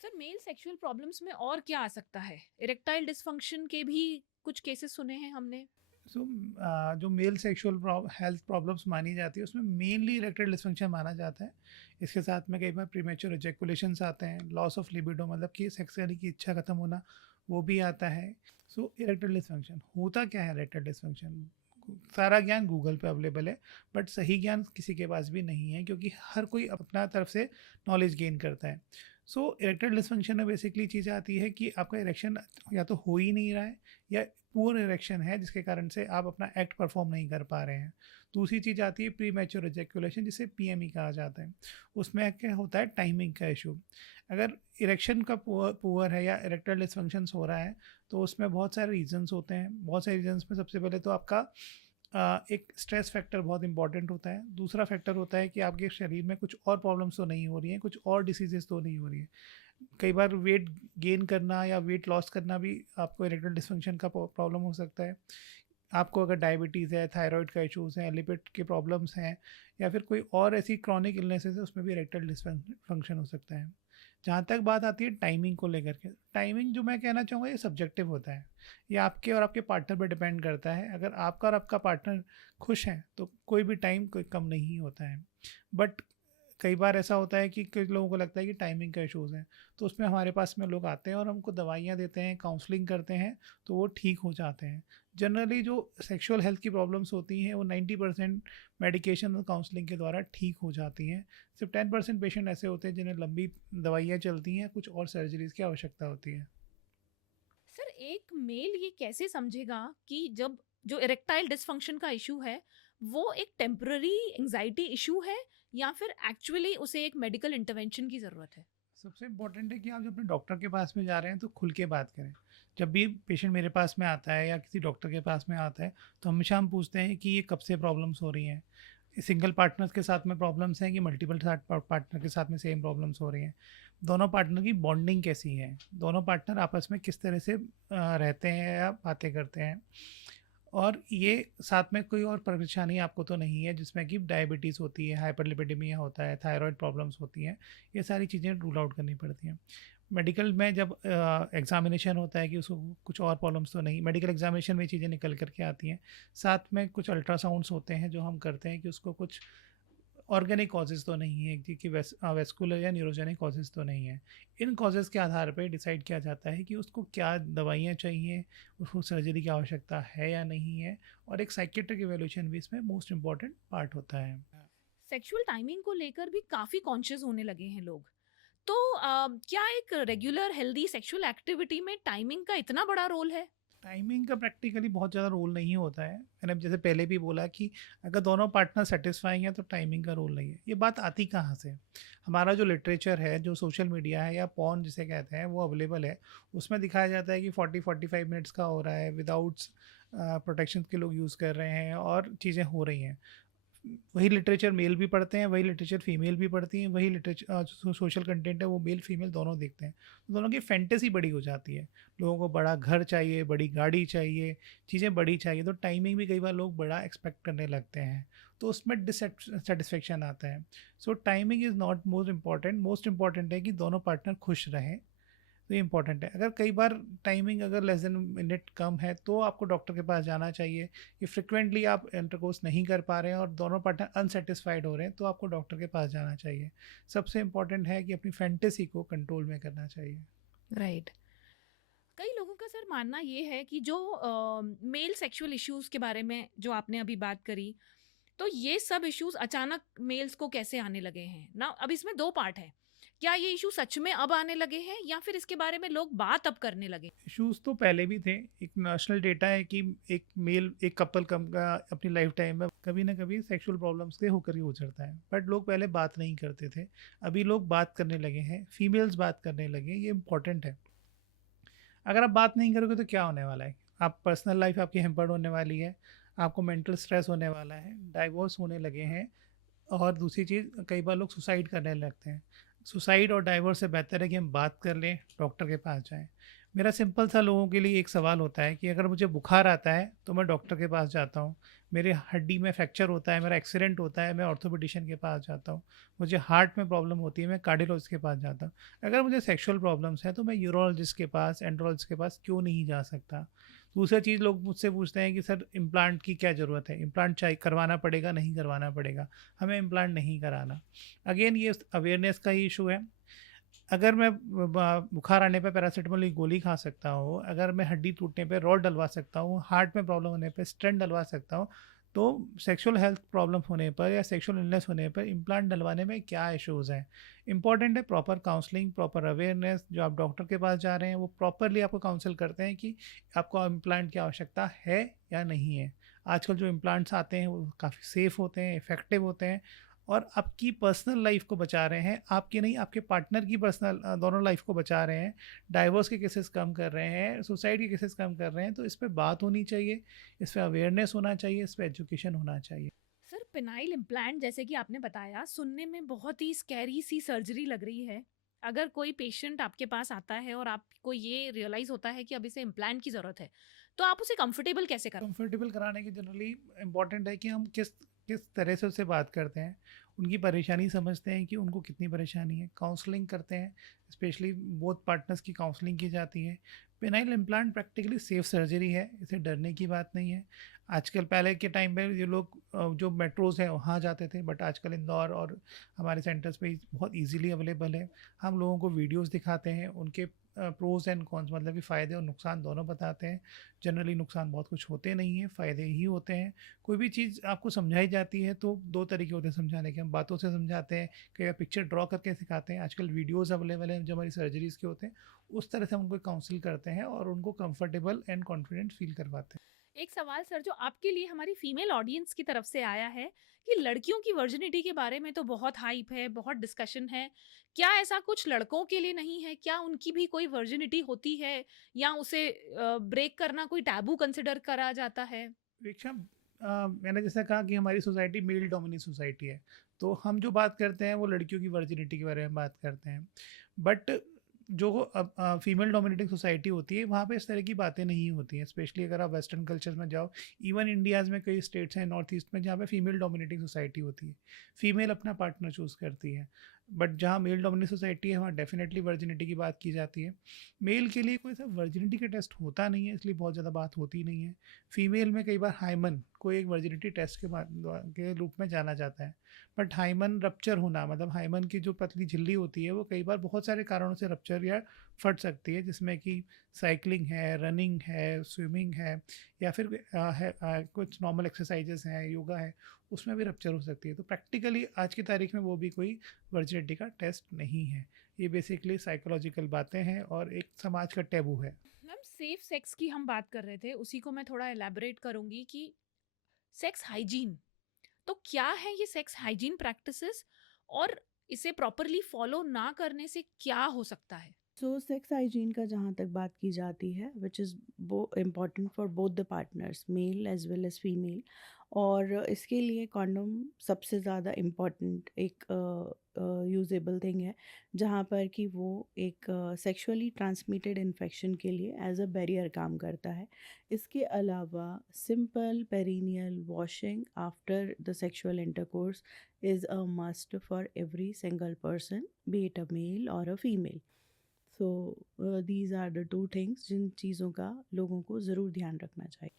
सर मेल सेक्सुअल प्रॉब्लम्स में और क्या आ सकता है? इरेक्टाइल डिसफंक्शन के भी कुछ केसेस सुने हैं हमने। सो जो मेल सेक्सुअल हेल्थ प्रॉब्लम्स मानी जाती है उसमें मेनली इरेक्टाइल डिसफंक्शन माना जाता है। इसके साथ में कई बार प्रीमेच्योर इजैकुलेशंस आते हैं, लॉस ऑफ लिबिडो मतलब कि सेक्स करने की इच्छा खत्म होना, वो भी आता है। सो इरेक्टाइल डिसफंक्शन होता क्या है? इरेक्टाइल डिसफंक्शन सारा ज्ञान गूगल पे अवेलेबल है, बट सही ज्ञान किसी के पास भी नहीं है क्योंकि हर कोई अपना तरफ से नॉलेज गेन करता है। सो इरेक्टाइल डिसफंक्शन में बेसिकली चीज़ आती है कि आपका इरेक्शन या तो हो ही नहीं रहा है या पुअर इरेक्शन है जिसके कारण से आप अपना एक्ट परफॉर्म नहीं कर पा रहे हैं। दूसरी चीज़ आती है प्री मैच्योर इजैकुलेशन, जिसे पीएमई कहा जाता है। उसमें क्या होता है? टाइमिंग का इशू। अगर इरेक्शन का पुअर है या इरेक्टाइल डिसफंक्शंस हो रहा है तो उसमें बहुत सारे रीजंस होते हैं। बहुत सारे रीजंस में सबसे पहले तो आपका एक स्ट्रेस फैक्टर बहुत इंपॉर्टेंट होता है। दूसरा फैक्टर होता है कि आपके शरीर में कुछ और प्रॉब्लम्स तो नहीं हो रही हैं, कुछ और डिसीजेस तो नहीं हो रही हैं। कई बार वेट गेन करना या वेट लॉस करना भी आपको इरेक्टाइल डिसफंक्शन का प्रॉब्लम हो सकता है। आपको अगर डायबिटीज़ है, थायराइड का इश्यूज़ हैं, लिपिड के प्रॉब्लम्स हैं या फिर कोई और ऐसी क्रॉनिक इलनेसेस है उसमें भी इरेक्टाइल डिसफंक्शन हो सकता है। जहाँ तक बात आती है टाइमिंग को लेकर के, टाइमिंग जो मैं कहना चाहूँगा ये सब्जेक्टिव होता है। ये आपके और आपके पार्टनर पर डिपेंड करता है। अगर आपका और आपका पार्टनर खुश हैं तो कोई भी टाइम कोई कम नहीं होता है। बट कई बार ऐसा होता है कि कुछ लोगों को लगता है कि टाइमिंग का इश्यूज़ हैं, तो उसमें हमारे पास में लोग आते हैं और हमको दवाइयाँ देते हैं, काउंसलिंग करते हैं, तो वो ठीक हो जाते हैं। जनरली जो सेक्सुअल हेल्थ की प्रॉब्लम्स होती हैं वो 90% मेडिकेशन और काउंसलिंग के द्वारा ठीक हो जाती हैं। सिर्फ 10% पेशेंट ऐसे होते हैं जिन्हें लंबी दवाइयाँ चलती हैं, कुछ और सर्जरीज़ की आवश्यकता होती है। सर एक मेल ये कैसे समझेगा कि जब जो इरेक्टाइल डिसफंक्शन का इशू है वो एक टेम्पररी एंजाइटी इशू है या फिर एक्चुअली उसे एक मेडिकल इंटरवेंशन की ज़रूरत है? सबसे इम्पोर्टेंट है कि आप जब अपने डॉक्टर के पास में जा रहे हैं तो खुल के बात करें। जब भी पेशेंट मेरे पास में आता है या किसी डॉक्टर के पास में आता है तो हमेशा हम पूछते हैं कि ये कब से प्रॉब्लम्स हो रही हैं। सिंगल पार्टनर्स के साथ में प्रॉब्लम्स हैं कि मल्टीपल पार्टनर के साथ में सेम प्रॉब्लम्स हो रही हैं। दोनों पार्टनर की बॉन्डिंग कैसी है, दोनों पार्टनर आपस में किस तरह से रहते हैं या बातें करते हैं, और ये साथ में कोई और परेशानी आपको तो नहीं है जिसमें कि डायबिटीज़ होती है, हाइपरलिपिडेमिया होता है, थायराइड प्रॉब्लम्स होती हैं। ये सारी चीज़ें रूल आउट करनी पड़ती हैं। मेडिकल में जब एग्जामिनेशन होता है कि उसको कुछ और प्रॉब्लम्स तो नहीं, मेडिकल एग्जामिनेशन में चीज़ें निकल करके आती हैं। साथ में कुछ अल्ट्रासाउंड्स होते हैं जो हम करते हैं कि उसको कुछ ऑर्गेनिक कॉजेज़ तो नहीं है कि वेस्कुलर या न्यूरोजेनिक कॉजेज़ तो नहीं है। इन कॉजेज़ के आधार पे डिसाइड किया जाता है कि उसको क्या दवाइयाँ चाहिए, उसको सर्जरी की आवश्यकता है या नहीं है, और एक साइकियाट्रिक इवैल्यूएशन भी इसमें मोस्ट इम्पॉर्टेंट पार्ट होता है। सेक्सुअल टाइमिंग को लेकर भी काफ़ी कॉन्शियस होने लगे हैं लोग। तो क्या एक रेगुलर हेल्दी सेक्सुअल एक्टिविटी में टाइमिंग का इतना बड़ा रोल है? टाइमिंग का प्रैक्टिकली बहुत ज़्यादा रोल नहीं होता है। मैंने जैसे पहले भी बोला कि अगर दोनों पार्टनर सेटिस्फाइंग है तो टाइमिंग का रोल नहीं है। ये बात आती कहाँ से? हमारा जो लिटरेचर है, जो सोशल मीडिया है या पॉर्न जिसे कहते हैं वो अवेलेबल है। उसमें दिखाया जाता है कि 40-45 मिनट्स का हो रहा है, विदाउट प्रोटेक्शन के लोग यूज़ कर रहे हैं और चीज़ें हो रही हैं। वही लिटरेचर मेल भी पढ़ते हैं, वही लिटरेचर फीमेल भी पढ़ती हैं, वही लिटरेचर जो सोशल कंटेंट है वो मेल फीमेल दोनों देखते हैं। तो दोनों की फैंटेसी बड़ी हो जाती है। लोगों को बड़ा घर चाहिए, बड़ी गाड़ी चाहिए, चीज़ें बड़ी चाहिए, तो टाइमिंग भी कई बार लोग बड़ा एक्सपेक्ट करने लगते हैं, तो उसमें डिससेटिस्फेक्शन आता है। So timing is not most important. Most important है कि दोनों पार्टनर खुश रहें, तो ये इंपॉर्टेंट है। अगर कई बार टाइमिंग अगर लेस देन मिनट कम है तो आपको डॉक्टर के पास जाना चाहिए। ये फ्रिक्वेंटली आप इंटरकोर्स नहीं कर पा रहे हैं और दोनों पार्टनर अनसेटिस्फाइड हो रहे हैं तो आपको डॉक्टर के पास जाना चाहिए। सबसे इंपॉर्टेंट है कि अपनी फैंटेसी को कंट्रोल में करना चाहिए। राइट। कई लोगों का सर मानना ये है कि जो मेल सेक्सुअल इश्यूज के बारे में जो आपने अभी बात करी, तो ये सब इश्यूज अचानक मेल्स को कैसे आने लगे हैं ना। अब इसमें दो पार्ट है, क्या ये इशू सच में अब आने लगे हैं या फिर इसके बारे में लोग बात अब करने लगे। इश्यूज तो पहले भी थे। एक नेशनल डेटा है कि एक कपल कम का अपनी लाइफ टाइम में कभी ना कभी सेक्सुअल प्रॉब्लम से होकर ही गुजरता है, बट लोग पहले बात नहीं करते थे। अभी लोग बात करने लगे हैं, फीमेल्स बात करने लगे हैं, ये इंपॉर्टेंट है। अगर आप बात नहीं करोगे तो क्या होने वाला है, आप पर्सनल लाइफ आपकी हैम्पर्ड होने वाली है, आपको मेंटल स्ट्रेस होने वाला है, डाइवोर्स होने लगे हैं। और दूसरी चीज़, कई बार लोग सुसाइड करने लगते हैं। सुसाइड और डाइवोर्स से बेहतर है कि हम बात कर लें, डॉक्टर के पास जाएं। मेरा सिंपल सा लोगों के लिए एक सवाल होता है कि अगर मुझे बुखार आता है तो मैं डॉक्टर के पास जाता हूँ, मेरे हड्डी में फ्रैक्चर होता है, मेरा एक्सीडेंट होता है, मैं ऑर्थोपेडिशियन के पास जाता हूँ, मुझे हार्ट में प्रॉब्लम होती है, मैं कार्डियोलॉजिस्ट के पास जाता हूँ। अगर मुझे सेक्सुअल प्रॉब्लम्स हैं तो मैं यूरोलॉजिस्ट के पास, एंड्रोलॉजिस्ट के पास क्यों नहीं जा सकता। दूसरा चीज़, लोग मुझसे पूछते हैं कि सर इम्प्लांट की क्या ज़रूरत है, इम्प्लांट चाहिए करवाना पड़ेगा, नहीं करवाना पड़ेगा। हमें इम्प्लांट नहीं कराना। अगेन ये अवेयरनेस का ही इशू है। अगर मैं बुखार आने पे पैरासीटामोल की गोली खा सकता हूँ, अगर मैं हड्डी टूटने पे रॉड डलवा सकता हूँ, हार्ट में प्रॉब्लम होने पे स्टेंट डलवा सकता हूँ, तो सेक्सुअल हेल्थ प्रॉब्लम होने पर या सेक्सुअल इलनेस होने पर इम्प्लांट डलवाने में क्या इश्यूज़ हैं। इंपॉर्टेंट है प्रॉपर काउंसलिंग, प्रॉपर अवेयरनेस। जो आप डॉक्टर के पास जा रहे हैं वो प्रॉपरली आपको काउंसिल करते हैं कि आपको इम्प्लांट की आवश्यकता है या नहीं है। आजकल जो इम्प्लांट्स आते हैं वो काफ़ी सेफ़ होते हैं, इफ़ेक्टिव होते हैं और आपकी पर्सनल लाइफ को बचा रहे हैं, आपकी नहीं आपके पार्टनर की पर्सनल दोनों लाइफ को बचा रहे हैं। डाइवोर्स के केसेस कम कर रहे हैं, सुसाइड के केसेस कम कर रहे हैं। तो इस पे बात होनी चाहिए, इस पे अवेयरनेस होना चाहिए, इस पे एजुकेशन होना चाहिए। सर पेनाइल इम्प्लांट जैसे कि आपने बताया, सुनने में बहुत ही स्कैरी सी सर्जरी लग रही है। अगर कोई पेशेंट आपके पास आता है और आपको ये रियलाइज होता है कि अब इसे इम्प्लांट की ज़रूरत है, तो आप उसे कंफर्टेबल कैसे करें। कंफर्टेबल कराने के जनरली इम्पॉर्टेंट है कि हम किस किस तरह से उससे बात करते हैं, उनकी परेशानी समझते हैं कि उनको कितनी परेशानी है, काउंसलिंग करते हैं। स्पेशली बोथ पार्टनर्स की काउंसलिंग की जाती है। Penile implant practically safe surgery है, इसे डरने की बात नहीं है। आजकल, पहले के टाइम पे ये लोग जो मेट्रोज़ हैं वहाँ जाते थे, बट आजकल इंदौर और हमारे सेंटर्स पे बहुत इजीली अवेलेबल है। हम लोगों को वीडियोस दिखाते हैं, उनके प्रोज एंड कॉन्स, मतलब कि फ़ायदे और नुकसान दोनों बताते हैं। जनरली नुकसान बहुत कुछ होते नहीं हैं, फ़ायदे ही होते हैं। कोई भी चीज़ आपको समझाई जाती है तो दो तरीके होते हैं समझाने के। हम बातों से समझाते हैं, कई बार पिक्चर ड्रॉ करके सिखाते हैं। आजकल वीडियोज़ अवेलेबल हैं जो हमारी सर्जरीज़ के होते हैं, उस तरह से हम उनको काउंसिल करते हैं और उनको कंफर्टेबल एंड कॉन्फिडेंट फील करवाते हैं। एक सवाल सर जो आपके लिए हमारी फीमेल ऑडियंस की तरफ से आया है कि लड़कियों की वर्जिनिटी के बारे में तो बहुत हाइप है, बहुत डिस्कशन है, क्या ऐसा कुछ लड़कों के लिए नहीं है, क्या उनकी भी कोई वर्जिनिटी होती है या उसे ब्रेक करना कोई टैबू कंसिडर करा जाता है। वीक्षा, मैंने जैसा कहा कि हमारी सोसाइटी मेल डोमिनेट सोसाइटी है, तो हम जो बात करते हैं वो लड़कियों की वर्जिनिटी के बारे में बात करते हैं। बट जो फीमेल डोमिनेटिंग सोसाइटी होती है वहाँ पे इस तरह की बातें नहीं होती हैं। स्पेशली अगर आप वेस्टर्न कल्चर में जाओ, इवन इंडियाज़ में कई स्टेट्स हैं नॉर्थ ईस्ट में जहाँ पे फीमेल डोमिनेटिंग सोसाइटी होती है, फीमेल अपना पार्टनर चूज़ करती है। बट जहाँ मेल डोमिनेटिंग सोसाइटी है वहाँ डेफिनेटली वर्जिनिटी की बात की जाती है। मेल के लिए कोई सा वर्जिनिटी का टेस्ट होता नहीं है, इसलिए बहुत ज़्यादा बात होती नहीं है। फीमेल में कई बार हाइमन को एक वर्जिनिटी टेस्ट के रूप में जाना जाता है। बट हाइमन रप्चर होना, मतलब हाइमन की जो पतली झिल्ली होती है वो कई बार बहुत सारे कारणों से रप्चर या फट सकती है, जिसमें कि साइकिलिंग है, रनिंग है, स्विमिंग है, या फिर कुछ नॉर्मल एक्सरसाइजेस हैं, योगा है, उसमें भी रप्चर हो सकती है। तो प्रैक्टिकली आज की तारीख में वो भी कोई वर्जिनिटी का टेस्ट नहीं है। ये बेसिकली साइकोलॉजिकल बातें हैं और एक समाज का टैबू है। मैम सेफ सेक्स की हम बात कर रहे थे, उसी को मैं थोड़ा एलैबोरेट करूंगी कि सेक्स हाइजीन, तो क्या है ये सेक्स हाइजीन प्रैक्टिसेस और इसे प्रॉपरली फॉलो ना करने से क्या हो सकता है। सो सेक्स हाइजीन का जहाँ तक बात की जाती है which is important for both the partners, male as well as female. और इसके लिए कॉन्डोम सबसे ज़्यादा इम्पॉर्टेंट एक यूजेबल थिंग है, जहाँ पर कि वो एक सेक्सुअली ट्रांसमिटेड इन्फेक्शन के लिए एज अ बैरियर काम करता है। इसके अलावा simple perineal washing after the sexual intercourse is a must for every single person, be it a male और a female. So these are the two things जिन चीज़ों का लोगों को ज़रूर ध्यान रखना चाहिए.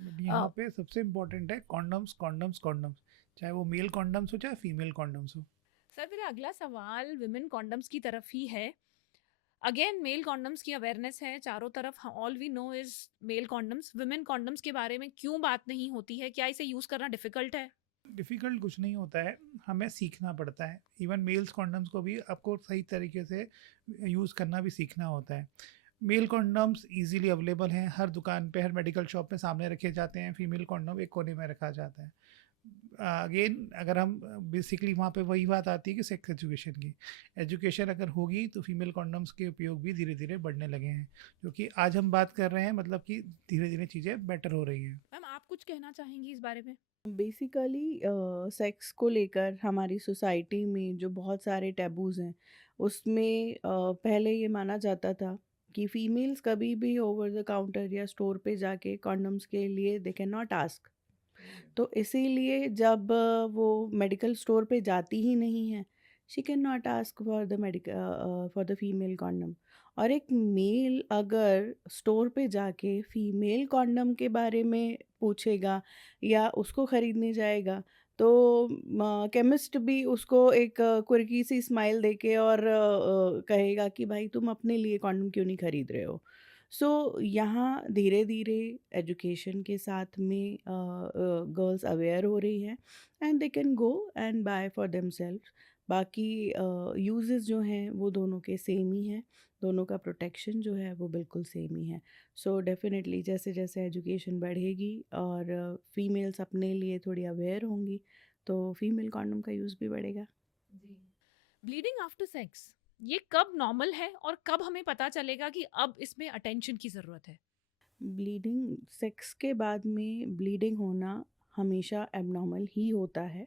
बट यहाँ पे सबसे इम्पोर्टेंट है कॉन्डम्स कॉन्डम्स कॉन्डम्स, चाहे वो मेल कॉन्डम्स हो चाहे फीमेल कॉन्डम्स हो. सर मेरा अगला सवाल विमेन कॉन्डम्स की तरफ ही है. अगेन मेल कॉन्डम्स की अवेयरनेस है चारों तरफ, all we know is male condoms. Women condoms के बारे में क्यों बात नहीं होती है? क्या इसे यूज करना डिफिकल्ट है? डिफ़िकल्ट कुछ नहीं होता है, हमें सीखना पड़ता है. इवन मेल्स कॉन्डम्स को भी आपको सही तरीके से यूज़ करना भी सीखना होता है. मेल कॉन्डम्स इजीली अवेलेबल हैं, हर दुकान पे, हर मेडिकल शॉप पे सामने रखे जाते हैं. फीमेल कॉन्डम एक कोने में रखा जाता है. अगेन अगर हम बेसिकली वहाँ पे वही बात आती है कि सेक्स एजुकेशन की. एजुकेशन अगर होगी तो फीमेल कॉन्डम्स के उपयोग भी धीरे धीरे बढ़ने लगे हैं, जो कि आज हम बात कर रहे हैं, मतलब कि धीरे धीरे चीज़ें बेटर हो रही हैं. मैम आप कुछ कहना चाहेंगी इस बारे में? बेसिकली सेक्स को लेकर हमारी सोसाइटी में जो बहुत सारे टैबूज़ हैं उसमें पहले ये माना जाता था कि फीमेल्स कभी भी ओवर द काउंटर या स्टोर पे जाके कॉन्डम्स के लिए दे कैन नॉट आस्क. तो इसीलिए जब वो मेडिकल स्टोर पे जाती ही नहीं है, she can not ask for the female condom. और एक मेल अगर स्टोर पे जाके फीमेल कॉन्डम के बारे में पूछेगा या उसको ख़रीदने जाएगा तो केमिस्ट भी उसको एक कुर्की सी स्माइल देके और कहेगा कि भाई तुम अपने लिए कॉन्डम क्यों नहीं खरीद रहे हो. सो यहाँ धीरे धीरे एजुकेशन के साथ में गर्ल्स अवेयर हो रही हैं and they can go and buy for themselves. बाकी यूजेस जो हैं वो दोनों के सेम ही हैं, दोनों का प्रोटेक्शन जो है वो बिल्कुल सेम ही है. सो डेफिनेटली जैसे जैसे एजुकेशन बढ़ेगी और फीमेल्स अपने लिए थोड़ी अवेयर होंगी तो फीमेल कॉन्डम का यूज़ भी बढ़ेगा. जी. ब्लीडिंग आफ्टर सेक्स ये कब नॉर्मल है और कब हमें पता चलेगा कि अब इसमें अटेंशन की ज़रूरत है? ब्लीडिंग सेक्स के बाद में ब्लीडिंग होना हमेशा एबनॉर्मल ही होता है.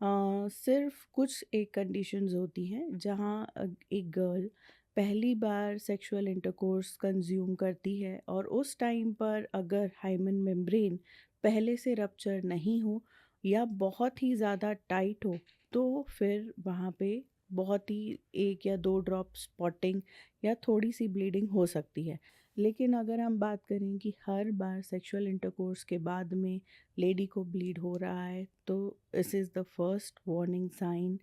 सिर्फ कुछ एक कंडीशंस होती हैं जहाँ एक गर्ल पहली बार सेक्सुअल इंटरकोर्स कंज्यूम करती है और उस टाइम पर अगर हाइमन मेम्ब्रेन पहले से रप्चर नहीं हो या बहुत ही ज़्यादा टाइट हो तो फिर वहाँ पे बहुत ही 1 या 2 ड्रॉप स्पॉटिंग या थोड़ी सी ब्लीडिंग हो सकती है. लेकिन अगर हम बात करें कि हर बार सेक्सुअल इंटरकोर्स के बाद में लेडी को ब्लीड हो रहा है तो this is the first warning sign.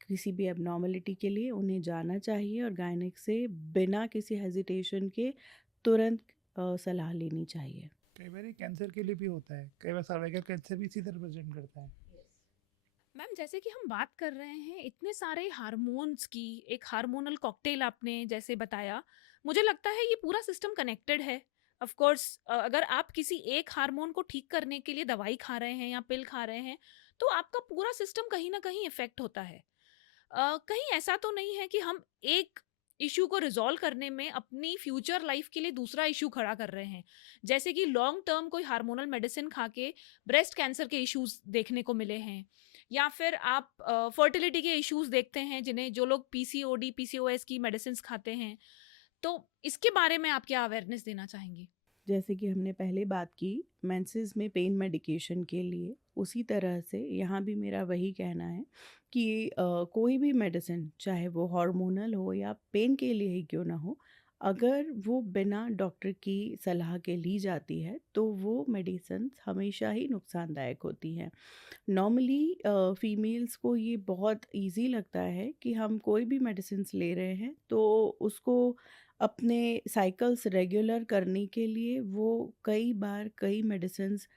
किसी भी एबनॉर्मलिटी के लिए उन्हें जाना चाहिए और गायनिक से बिना किसी हेजिटेशन के तुरंत सलाह लेनी चाहिए. कई बार कैंसर के लिए भी होता है, कई बार सर्वाइकल कैंसर भी इसी तरह प्रेजेंट करता है. मैम जैसे कि हम बात कर रहे हैं इतने सारे हार्मोन्स की, एक हार्मोनल कॉकटेल आपने जैसे बताया, मुझे लगता है ये पूरा सिस्टम कनेक्टेड है. ऑफ कोर्स अगर आप किसी एक हार्मोन को ठीक करने के लिए दवाई खा रहे हैं या पिल खा रहे हैं तो आपका पूरा सिस्टम कहीं ना कहीं इफेक्ट होता है. कहीं ऐसा तो नहीं है कि हम एक इशू को रिजॉल्व करने में अपनी फ्यूचर लाइफ के लिए दूसरा इशू खड़ा कर रहे हैं, जैसे कि लॉन्ग टर्म कोई हार्मोनल मेडिसिन खा के ब्रेस्ट कैंसर के इश्यूज देखने को मिले हैं, या फिर आप फर्टिलिटी के इश्यूज देखते हैं जिन्हें जो लोग पीसीओडी पीसीओएस की मेडिसिन खाते हैं. तो इसके बारे में आप क्या अवेयरनेस देना चाहेंगे? जैसे कि हमने पहले बात की मेंसेस में पेन मेडिकेशन के लिए, उसी तरह से यहाँ भी मेरा वही कहना है कि कोई भी मेडिसिन चाहे वो हार्मोनल हो या पेन के लिए ही क्यों ना हो, अगर वो बिना डॉक्टर की सलाह के ली जाती है तो वो मेडिसिन हमेशा ही नुकसानदायक होती हैं. नॉर्मली फीमेल्स को ये बहुत इजी लगता है कि हम कोई भी मेडिसिन ले रहे हैं तो उसको अपने साइकिल्स रेगुलर करने के लिए वो कई बार कई मेडिसिन्स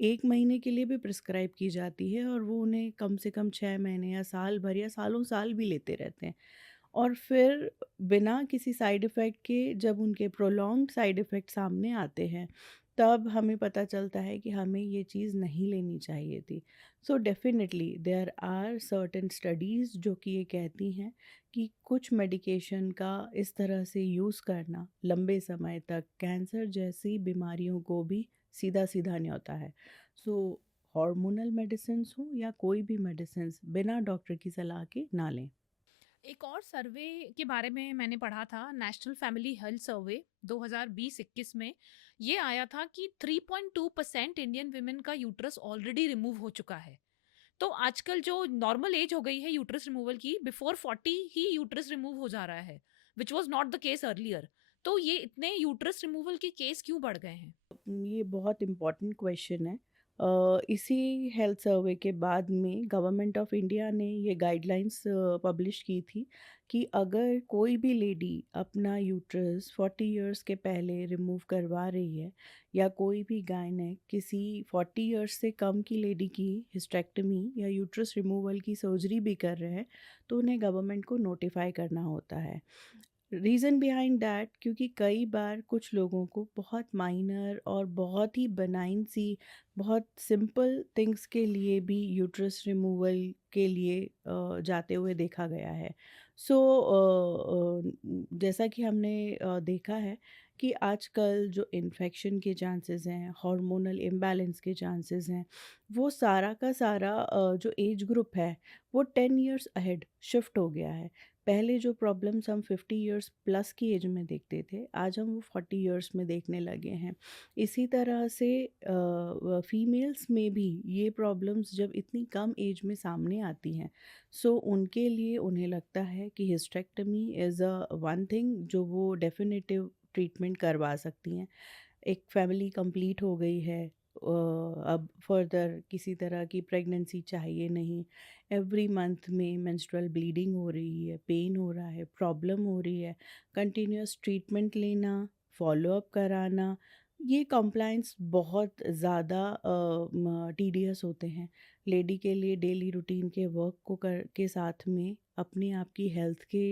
1 महीने के लिए भी प्रिस्क्राइब की जाती है और वो उन्हें कम से कम 6 महीने या साल भर या सालों साल भी लेते रहते हैं. और फिर बिना किसी साइड इफ़ेक्ट के जब उनके प्रोलॉन्ग्ड साइड इफ़ेक्ट सामने आते हैं तब हमें पता चलता है कि हमें ये चीज़ नहीं लेनी चाहिए थी. So definitely there are certain studies जो कि ये कहती हैं कि कुछ मेडिकेशन का इस तरह से यूज़ करना लंबे समय तक कैंसर जैसी बीमारियों को भी सीधा सीधा न्योता है. सो हार्मोनल मेडिसिन्स हो या कोई भी मेडिसिन्स बिना डॉक्टर की सलाह के ना लें. एक और सर्वे के बारे में मैंने पढ़ा था, नेशनल फैमिली हेल्थ सर्वे 2020-21 में ये आया था कि 3.2% इंडियन विमेन का यूट्रस ऑलरेडी रिमूव हो चुका है. तो आजकल जो नॉर्मल एज हो गई है यूट्रस रिमूवल की, बिफोर 40 ही यूट्रस रिमूव हो जा रहा है. Which was not the case earlier. तो ये इतने यूट्रस रिमूवल के केस क्यों बढ़ गए हैं? ये बहुत इम्पोर्टेंट क्वेश्चन है। इसी हेल्थ सर्वे के बाद में गवर्नमेंट ऑफ इंडिया ने ये गाइडलाइंस पब्लिश की थी कि अगर कोई भी लेडी अपना यूट्रस 40 इयर्स के पहले रिमूव करवा रही है, या कोई भी गायनेक किसी 40 इयर्स से कम की लेडी की हिस्टेक्टमी या यूट्रस रिमूवल की सर्जरी भी कर रहे हैं, तो उन्हें गवर्नमेंट को नोटिफाई करना होता है। रीज़न बिहाइंड दैट, क्योंकि कई बार कुछ लोगों को बहुत माइनर और बहुत ही बनाइन सी, बहुत सिंपल थिंग्स के लिए भी यूट्रस रिमूवल के लिए जाते हुए देखा गया है। सो जैसा कि हमने देखा है कि आजकल जो इन्फेक्शन के चांसेस हैं, हार्मोनल इम्बैलेंस के चांसेस हैं, वो सारा का सारा जो एज ग्रुप है वो 10 इयर्स अहेड शिफ्ट हो गया है। पहले जो प्रॉब्लम्स हम 50 इयर्स प्लस की एज में देखते थे, आज हम वो 40 इयर्स में देखने लगे हैं। इसी तरह से फीमेल्स में भी ये प्रॉब्लम्स जब इतनी कम एज में सामने आती हैं, सो उनके लिए उन्हें लगता है कि hysterectomy is a one thing जो वो डेफिनेटिव ट्रीटमेंट करवा सकती हैं। एक फैमिली कंप्लीट हो गई है, अब फर्दर किसी तरह की प्रेगनेंसी चाहिए नहीं। एवरी मंथ में मेंस्ट्रुअल ब्लीडिंग हो रही है, पेन हो रहा है, प्रॉब्लम हो रही है, कंटिन्यूस ट्रीटमेंट लेना, फॉलो अप कराना, ये कंप्लाइंस बहुत ज़्यादा टीडियस होते हैं। लेडी के लिए डेली रूटीन के वर्क को कर के साथ में अपने आप की हेल्थ के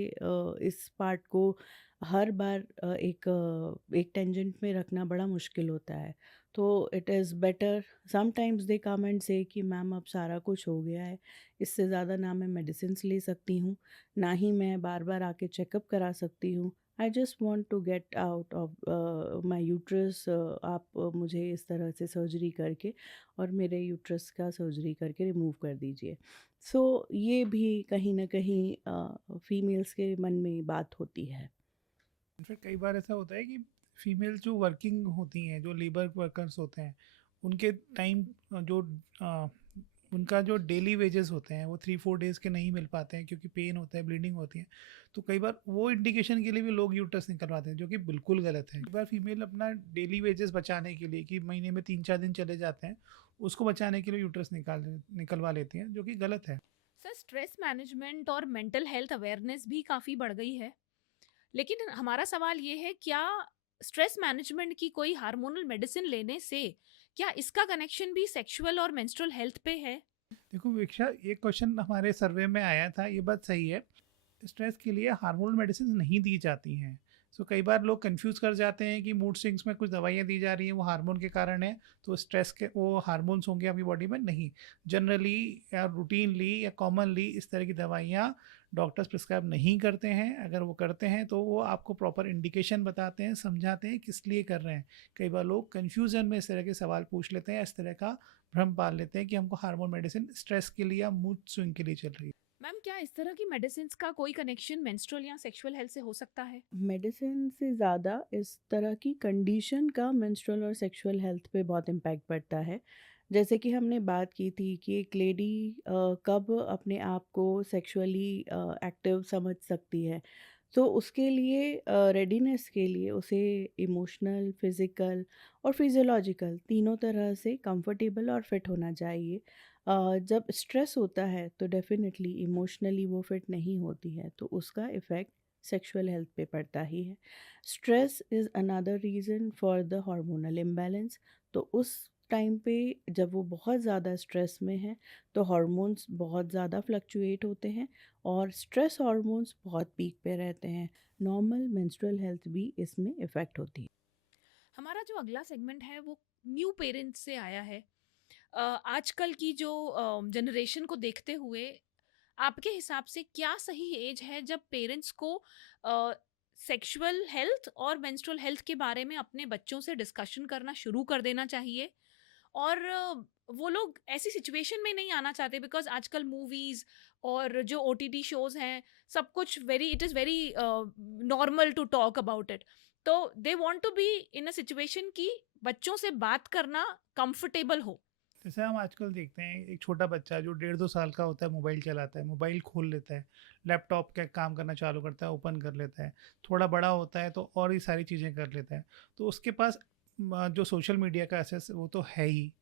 इस पार्ट को हर बार एक टेंजेंट में रखना बड़ा मुश्किल होता है। तो it is better, sometimes they come and से कि मैम अब सारा कुछ हो गया है, इससे ज़्यादा ना मैं मेडिसिन्स ले सकती हूँ, ना ही मैं बार बार आके चेकअप करा सकती हूँ। I just want to get out of my uterus, आप मुझे इस तरह से सर्जरी करके और मेरे यूट्रस का सर्जरी करके रिमूव कर दीजिए। सो ये भी कहीं ना कहीं फीमेल्स के मन में बात होती है। इनफैक्ट कई बार ऐसा होता है कि फीमेल जो वर्किंग होती हैं, जो लेबर वर्कर्स होते हैं, उनके टाइम जो उनका जो डेली वेजेस होते हैं वो 3-4 डेज़ के नहीं मिल पाते हैं क्योंकि पेन होता है, ब्लीडिंग होती है। तो कई बार वो इंडिकेशन के लिए भी लोग यूट्रस निकलवाते हैं, जो कि बिल्कुल गलत है। कई बार फीमेल अपना डेली वेजेस बचाने के लिए, कि महीने में 3-4 दिन चले जाते हैं, उसको बचाने के लिए यूट्रस निकलवा लेती हैं, जो कि गलत है। सर, स्ट्रेस मैनेजमेंट और मेंटल हेल्थ अवेयरनेस भी काफ़ी बढ़ गई है, लेकिन हमारा सवाल ये है, क्या स्ट्रेस मैनेजमेंट की कोई हार्मोनल मेडिसिन लेने से क्या इसका कनेक्शन भी सेक्सुअल और मेंस्ट्रुअल हेल्थ पे है? देखो वीक्षा, ये क्वेश्चन हमारे सर्वे में आया था, ये बात सही है। स्ट्रेस के लिए हार्मोनल मेडिसिन नहीं दी जाती हैं। सो कई बार लोग कंफ्यूज कर जाते हैं कि मूड स्विंग्स में कुछ दवाइयाँ दी जा रही हैं, वो हार्मोन के कारण है, तो स्ट्रेस के वो हार्मोन्स होंगे आपकी बॉडी में। नहीं, जनरली या रूटीनली या कॉमनली इस तरह की दवाइयाँ डॉक्टर्स प्रिस्क्राइब नहीं करते हैं। अगर वो करते हैं तो वो आपको प्रॉपर इंडिकेशन बताते हैं, समझाते हैं किस लिए कर रहे हैं। कई बार लोग कन्फ्यूज़न में इस तरह के सवाल पूछ लेते हैं, इस तरह का भ्रम पाल लेते हैं कि हमको हार्मोन मेडिसिन स्ट्रेस के लिए या मूड स्विंग के लिए चल रही है। मैम, क्या इस तरह की मेडिसिन का कोई कनेक्शन मेंस्ट्रुअल या सेक्सुअल हेल्थ से हो सकता है? मेडिसिन से ज़्यादा इस तरह की कंडीशन का मेंस्ट्रुअल और सेक्सुअल हेल्थ पे बहुत इम्पैक्ट पड़ता है। जैसे कि हमने बात की थी कि एक लेडी कब अपने आप को सेक्सुअली एक्टिव समझ सकती है, तो उसके लिए रेडीनेस के लिए उसे इमोशनल, फिज़िकल और फिजियोलॉजिकल तीनों तरह से कंफर्टेबल और फिट होना चाहिए। जब स्ट्रेस होता है तो डेफिनेटली इमोशनली वो फिट नहीं होती है, तो उसका इफ़ेक्ट सेक्सुअल हेल्थ पे पड़ता ही है। Stress is another reason for the hormonal imbalance. तो उस टाइम पे जब वो बहुत ज़्यादा स्ट्रेस में है तो हार्मोन्स बहुत ज़्यादा फ्लक्चुएट होते हैं और स्ट्रेस हार्मोन्स बहुत पीक पे रहते हैं। नॉर्मल मेंस्ट्रुअल हेल्थ भी इसमें इफ़ेक्ट होती है। हमारा जो अगला सेगमेंट है वो न्यू पेरेंट्स से आया है। आजकल की जो जनरेशन को देखते हुए आपके हिसाब से क्या सही एज है जब पेरेंट्स को सेक्सुअल हेल्थ और मेंस्ट्रुअल हेल्थ के बारे में अपने बच्चों से डिस्कशन करना शुरू कर देना चाहिए? और वो लोग ऐसी सिचुएशन में नहीं आना चाहते, बिकॉज आजकल मूवीज और जो OTT शोज हैं, सब कुछ it is very normal to talk about it. तो they want to be in a situation कि बच्चों से बात करना कंफर्टेबल हो। जैसे हम आजकल देखते हैं एक छोटा बच्चा जो 1.5-2 साल का होता है मोबाइल चलाता है, मोबाइल खोल लेता है, लैपटॉप का काम करना चालू करता है, ओपन कर लेता है। थोड़ा बड़ा होता है तो और ही सारी चीज़ें कर लेता है। तो उसके पास जो सोशल मीडिया का एक्सेस वो तो है ही।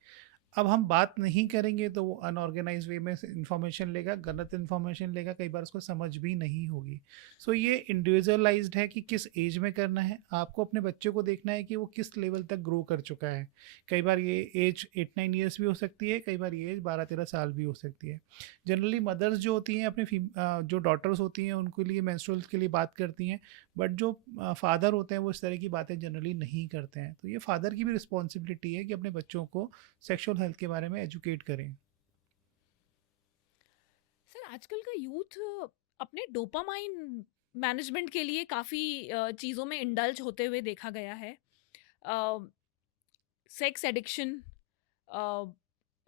अब हम बात नहीं करेंगे तो वो अनऑर्गेनाइज वे में इंफॉर्मेशन लेगा, गलत इंफॉर्मेशन लेगा, कई बार उसको समझ भी नहीं होगी। सो ये इंडिविजुअलाइज्ड है कि किस एज में करना है। आपको अपने बच्चे को देखना है कि वो किस लेवल तक ग्रो कर चुका है। कई बार ये एज 8-9 ईयर्स भी हो सकती है, कई बार ये एज 12-13 साल भी हो सकती है। जनरली मदर्स जो होती हैं अपने जो डॉटर्स होती हैं उनके लिए मेंस्ट्रुअल्स के लिए बात करती हैं, बट जो फादर होते हैं वो इस तरह की बातें जनरली नहीं करते हैं। तो ये फादर की भी रिस्पॉन्सिबिलिटी है कि अपने बच्चों को सेक्सुअल हेल्थ के बारे में एजुकेट करें। सर आजकल का यूथ अपने डोपामाइन मैनेजमेंट के लिए काफ़ी चीज़ों में इंडल्ज होते हुए देखा गया है। Sex addiction,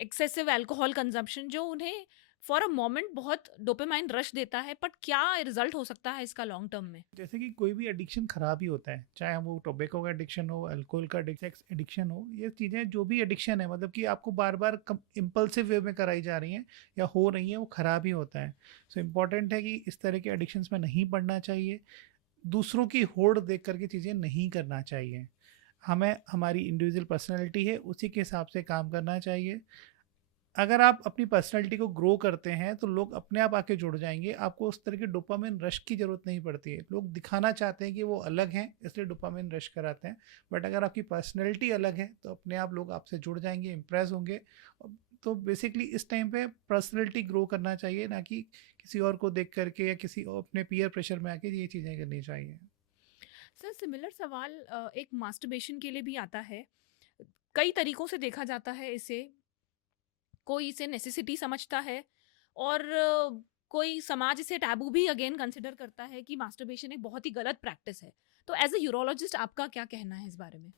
excessive alcohol consumption जो उन्हें फॉर अ मोमेंट बहुत डोपामाइन रश देता है, बट क्या रिजल्ट हो सकता है इसका लॉन्ग टर्म में? जैसे कि कोई भी एडिक्शन खराब ही होता है, चाहे वो टोबैको का एडिक्शन हो, अल्कोहल का सेक्स एडिक्शन हो, ये चीज़ें जो भी एडिक्शन है मतलब कि आपको बार बार इम्पल्सिव वे में कराई जा रही हैं या हो रही हैं, वो खराब ही होता है। सो इम्पॉर्टेंट है कि इस तरह के एडिक्शंस में नहीं पड़ना चाहिए, दूसरों की होड़ देख करके चीज़ें नहीं करना चाहिए। हमें हमारी इंडिविजुअल पर्सनैलिटी है, उसी के हिसाब से काम करना चाहिए। अगर आप अपनी पर्सनैलिटी को ग्रो करते हैं तो लोग अपने आप आके जुड़ जाएंगे, आपको उस तरह के डोपामिन रश की ज़रूरत नहीं पड़ती है। लोग दिखाना चाहते हैं कि वो अलग हैं इसलिए डोपामिन रश कराते हैं, बट अगर आपकी पर्सनैलिटी अलग है तो अपने आप लोग आपसे जुड़ जाएंगे, इम्प्रेस होंगे। तो बेसिकली इस टाइम पे पर्सनैलिटी ग्रो करना चाहिए, ना कि किसी और को देख करके या किसी और अपने पीयर प्रेशर में आके ये चीज़ें करनी चाहिए। सर सिमिलर सवाल एक मास्टरबेशन के लिए भी आता है। कई तरीकों से देखा जाता है इसे। कोई इसे नेसेसिटी समझता है, और कोई समाज इसे टैबू भी अगेन कंसिडर करता है कि मास्टरबेशन एक बहुत ही गलत प्रैक्टिस है। तो एज अ यूरोलॉजिस्ट आपका क्या कहना है इस बारे में?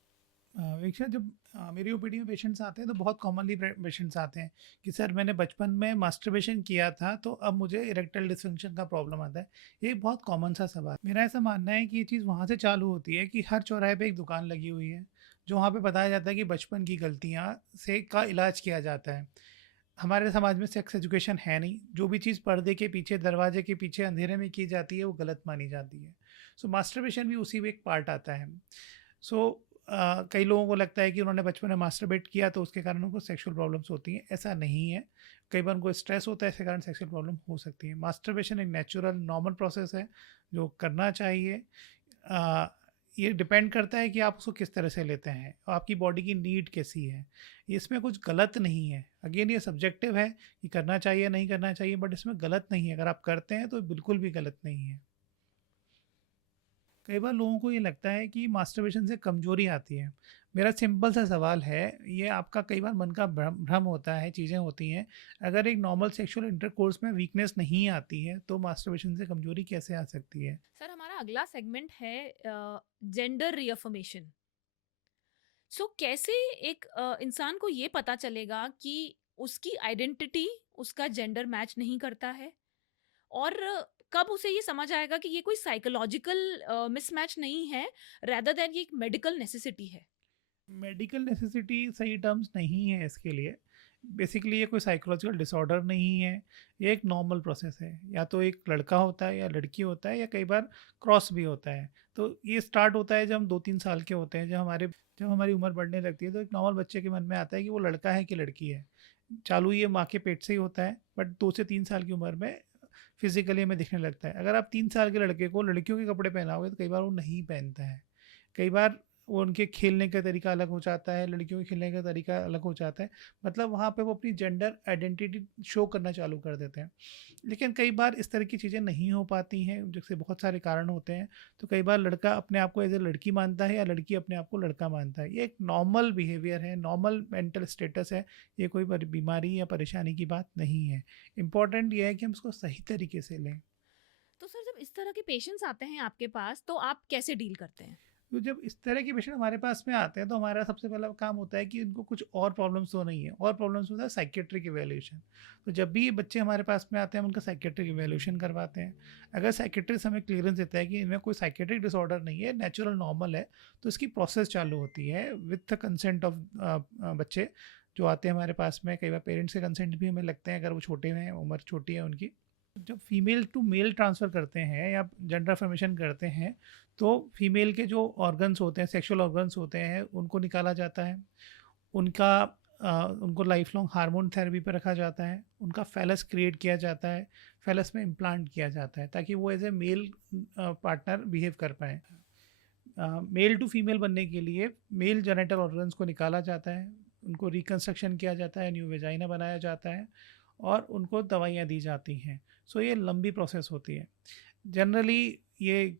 वीक्षा, जब मेरी ओपीडी में पेशेंट्स आते हैं तो बहुत कॉमनली पेशेंट्स आते हैं कि सर मैंने बचपन में मास्टरबेशन किया था तो अब मुझे इरेक्टाइल डिसफंक्शन का प्रॉब्लम आता है। ये बहुत कॉमन सा सवाल। मेरा ऐसा मानना है कि ये चीज़ वहाँ से चालू होती है कि हर चौराहे पे एक दुकान लगी हुई है जो वहाँ पे बताया जाता है कि बचपन की गलतियाँ से का इलाज किया जाता है। हमारे समाज में सेक्स एजुकेशन है नहीं, जो भी चीज़ पर्दे के पीछे, दरवाजे के पीछे, अंधेरे में की जाती है वो गलत मानी जाती है। सो मास्टरबेशन भी उसी में एक पार्ट आता है। सो कई लोगों को लगता है कि उन्होंने बचपन में मास्टरबेट किया तो उसके कारण उनको सेक्सुअल प्रॉब्लम्स होती हैं। ऐसा नहीं है। कई बार उनको स्ट्रेस होता है, इसके कारण सेक्सुअल प्रॉब्लम हो सकती है। मास्टरबेशन एक नेचुरल नॉर्मल प्रोसेस है जो करना चाहिए। अ, ये डिपेंड करता है कि आप उसको किस तरह से लेते हैं और आपकी बॉडी की नीड कैसी है। इसमें कुछ गलत नहीं है। अगेन ये सब्जेक्टिव है कि करना चाहिए नहीं करना चाहिए, बट इसमें गलत नहीं है। अगर आप करते हैं तो बिल्कुल भी गलत नहीं है। कई बार लोगों को ये लगता है कि मास्टरबेशन से कमजोरी आती है। मेरा सिंपल सा सवाल है, ये आपका कई बार मन का भ्रम भ्रम होता है, चीज़ें होती हैं। अगर एक नॉर्मल सेक्सुअल इंटरकोर्स में वीकनेस नहीं आती है तो मास्टरबेशन से कमजोरी कैसे आ सकती है? सर हमारा अगला सेगमेंट है जेंडर रीअफर्मेशन। सो कैसे एक इंसान को ये पता चलेगा कि उसकी आइडेंटिटी उसका जेंडर मैच नहीं करता है, और कब उसे ये समझ आएगा कि ये कोई साइकोलॉजिकल मिसमैच नहीं है, रेदर देन ये एक मेडिकल नेसेसिटी है? मेडिकल नेसेसिटी सही टर्म्स नहीं है इसके लिए। बेसिकली ये कोई साइकोलॉजिकल डिसऑर्डर नहीं है, ये एक नॉर्मल प्रोसेस है। या तो एक लड़का होता है या लड़की होता है या कई बार क्रॉस भी होता है। तो ये स्टार्ट होता है जब हम 2-3 साल के होते हैं, जब हमारी उम्र बढ़ने लगती है तो एक नॉर्मल बच्चे के मन में आता है कि वो लड़का है कि लड़की है। चालू ये माँ के पेट से ही होता है, बट 2 से 3 साल की उम्र में फिजिकली हमें दिखने लगता है। अगर आप 3 साल के लड़के को लड़कियों के कपड़े पहनाओगे तो कई बार वो नहीं पहनता है। कई बार वो उनके खेलने का तरीका अलग हो जाता है, लड़कियों के खेलने का तरीका अलग हो जाता है। मतलब वहाँ पे वो अपनी जेंडर आइडेंटिटी शो करना चालू कर देते हैं। लेकिन कई बार इस तरह की चीज़ें नहीं हो पाती हैं, जिससे बहुत सारे कारण होते हैं। तो कई बार लड़का अपने आप को एज ए लड़की मानता है या लड़की अपने आप को लड़का मानता है। ये एक नॉर्मल बिहेवियर है, नॉर्मल मेंटल स्टेटस है। ये कोई बीमारी या परेशानी की बात नहीं है। इम्पॉर्टेंट ये है कि हम इसको सही तरीके से लें। तो सर जब इस तरह के पेशेंट्स आते हैं आपके पास तो आप कैसे डील करते हैं? तो जब इस तरह के पेशेंट हमारे पास में आते हैं तो हमारा सबसे पहला काम होता है कि उनको कुछ और प्रॉब्लम्स तो नहीं है। और प्रॉब्लम्स होता है साइकेट्रिक इवैल्यूएशन। तो जब भी ये बच्चे हमारे पास में आते हैं हम उनका साइकेट्रिक इवैल्यूएशन करवाते हैं। अगर साइकेट्रिस्ट हमें क्लियरेंस देता है कि इनमें कोई साइकेट्रिक डिसऑर्डर नहीं है, नेचुरल नॉर्मल है, तो इसकी प्रोसेस चालू होती है विथ द कंसेंट ऑफ बच्चे। जो आते हैं हमारे पास में, कई बार पेरेंट्स के कंसेंट भी हमें लगते हैं अगर वो छोटे हैं, उम्र छोटी है उनकी। जब फीमेल टू मेल ट्रांसफ़र करते हैं या जेंडर अफर्मेशन करते हैं तो फीमेल के जो ऑर्गन्स होते हैं, सेक्सुअल ऑर्गन्स होते हैं, उनको निकाला जाता है। उनका उनको लाइफ लॉन्ग हार्मोन थेरेपी पे रखा जाता है। उनका फेलस क्रिएट किया जाता है, फेलस में इम्प्लांट किया जाता है ताकि वो as a male partner behave कर पाएँ। मेल टू फीमेल बनने के लिए मेल जेनिटल ऑर्गन्स को निकाला जाता है, उनको रिकन्स्ट्रक्शन किया जाता है, न्यू वेजाइना बनाया जाता है और उनको दवाइयाँ दी जाती हैं। सो ये लंबी प्रोसेस होती है। जनरली ये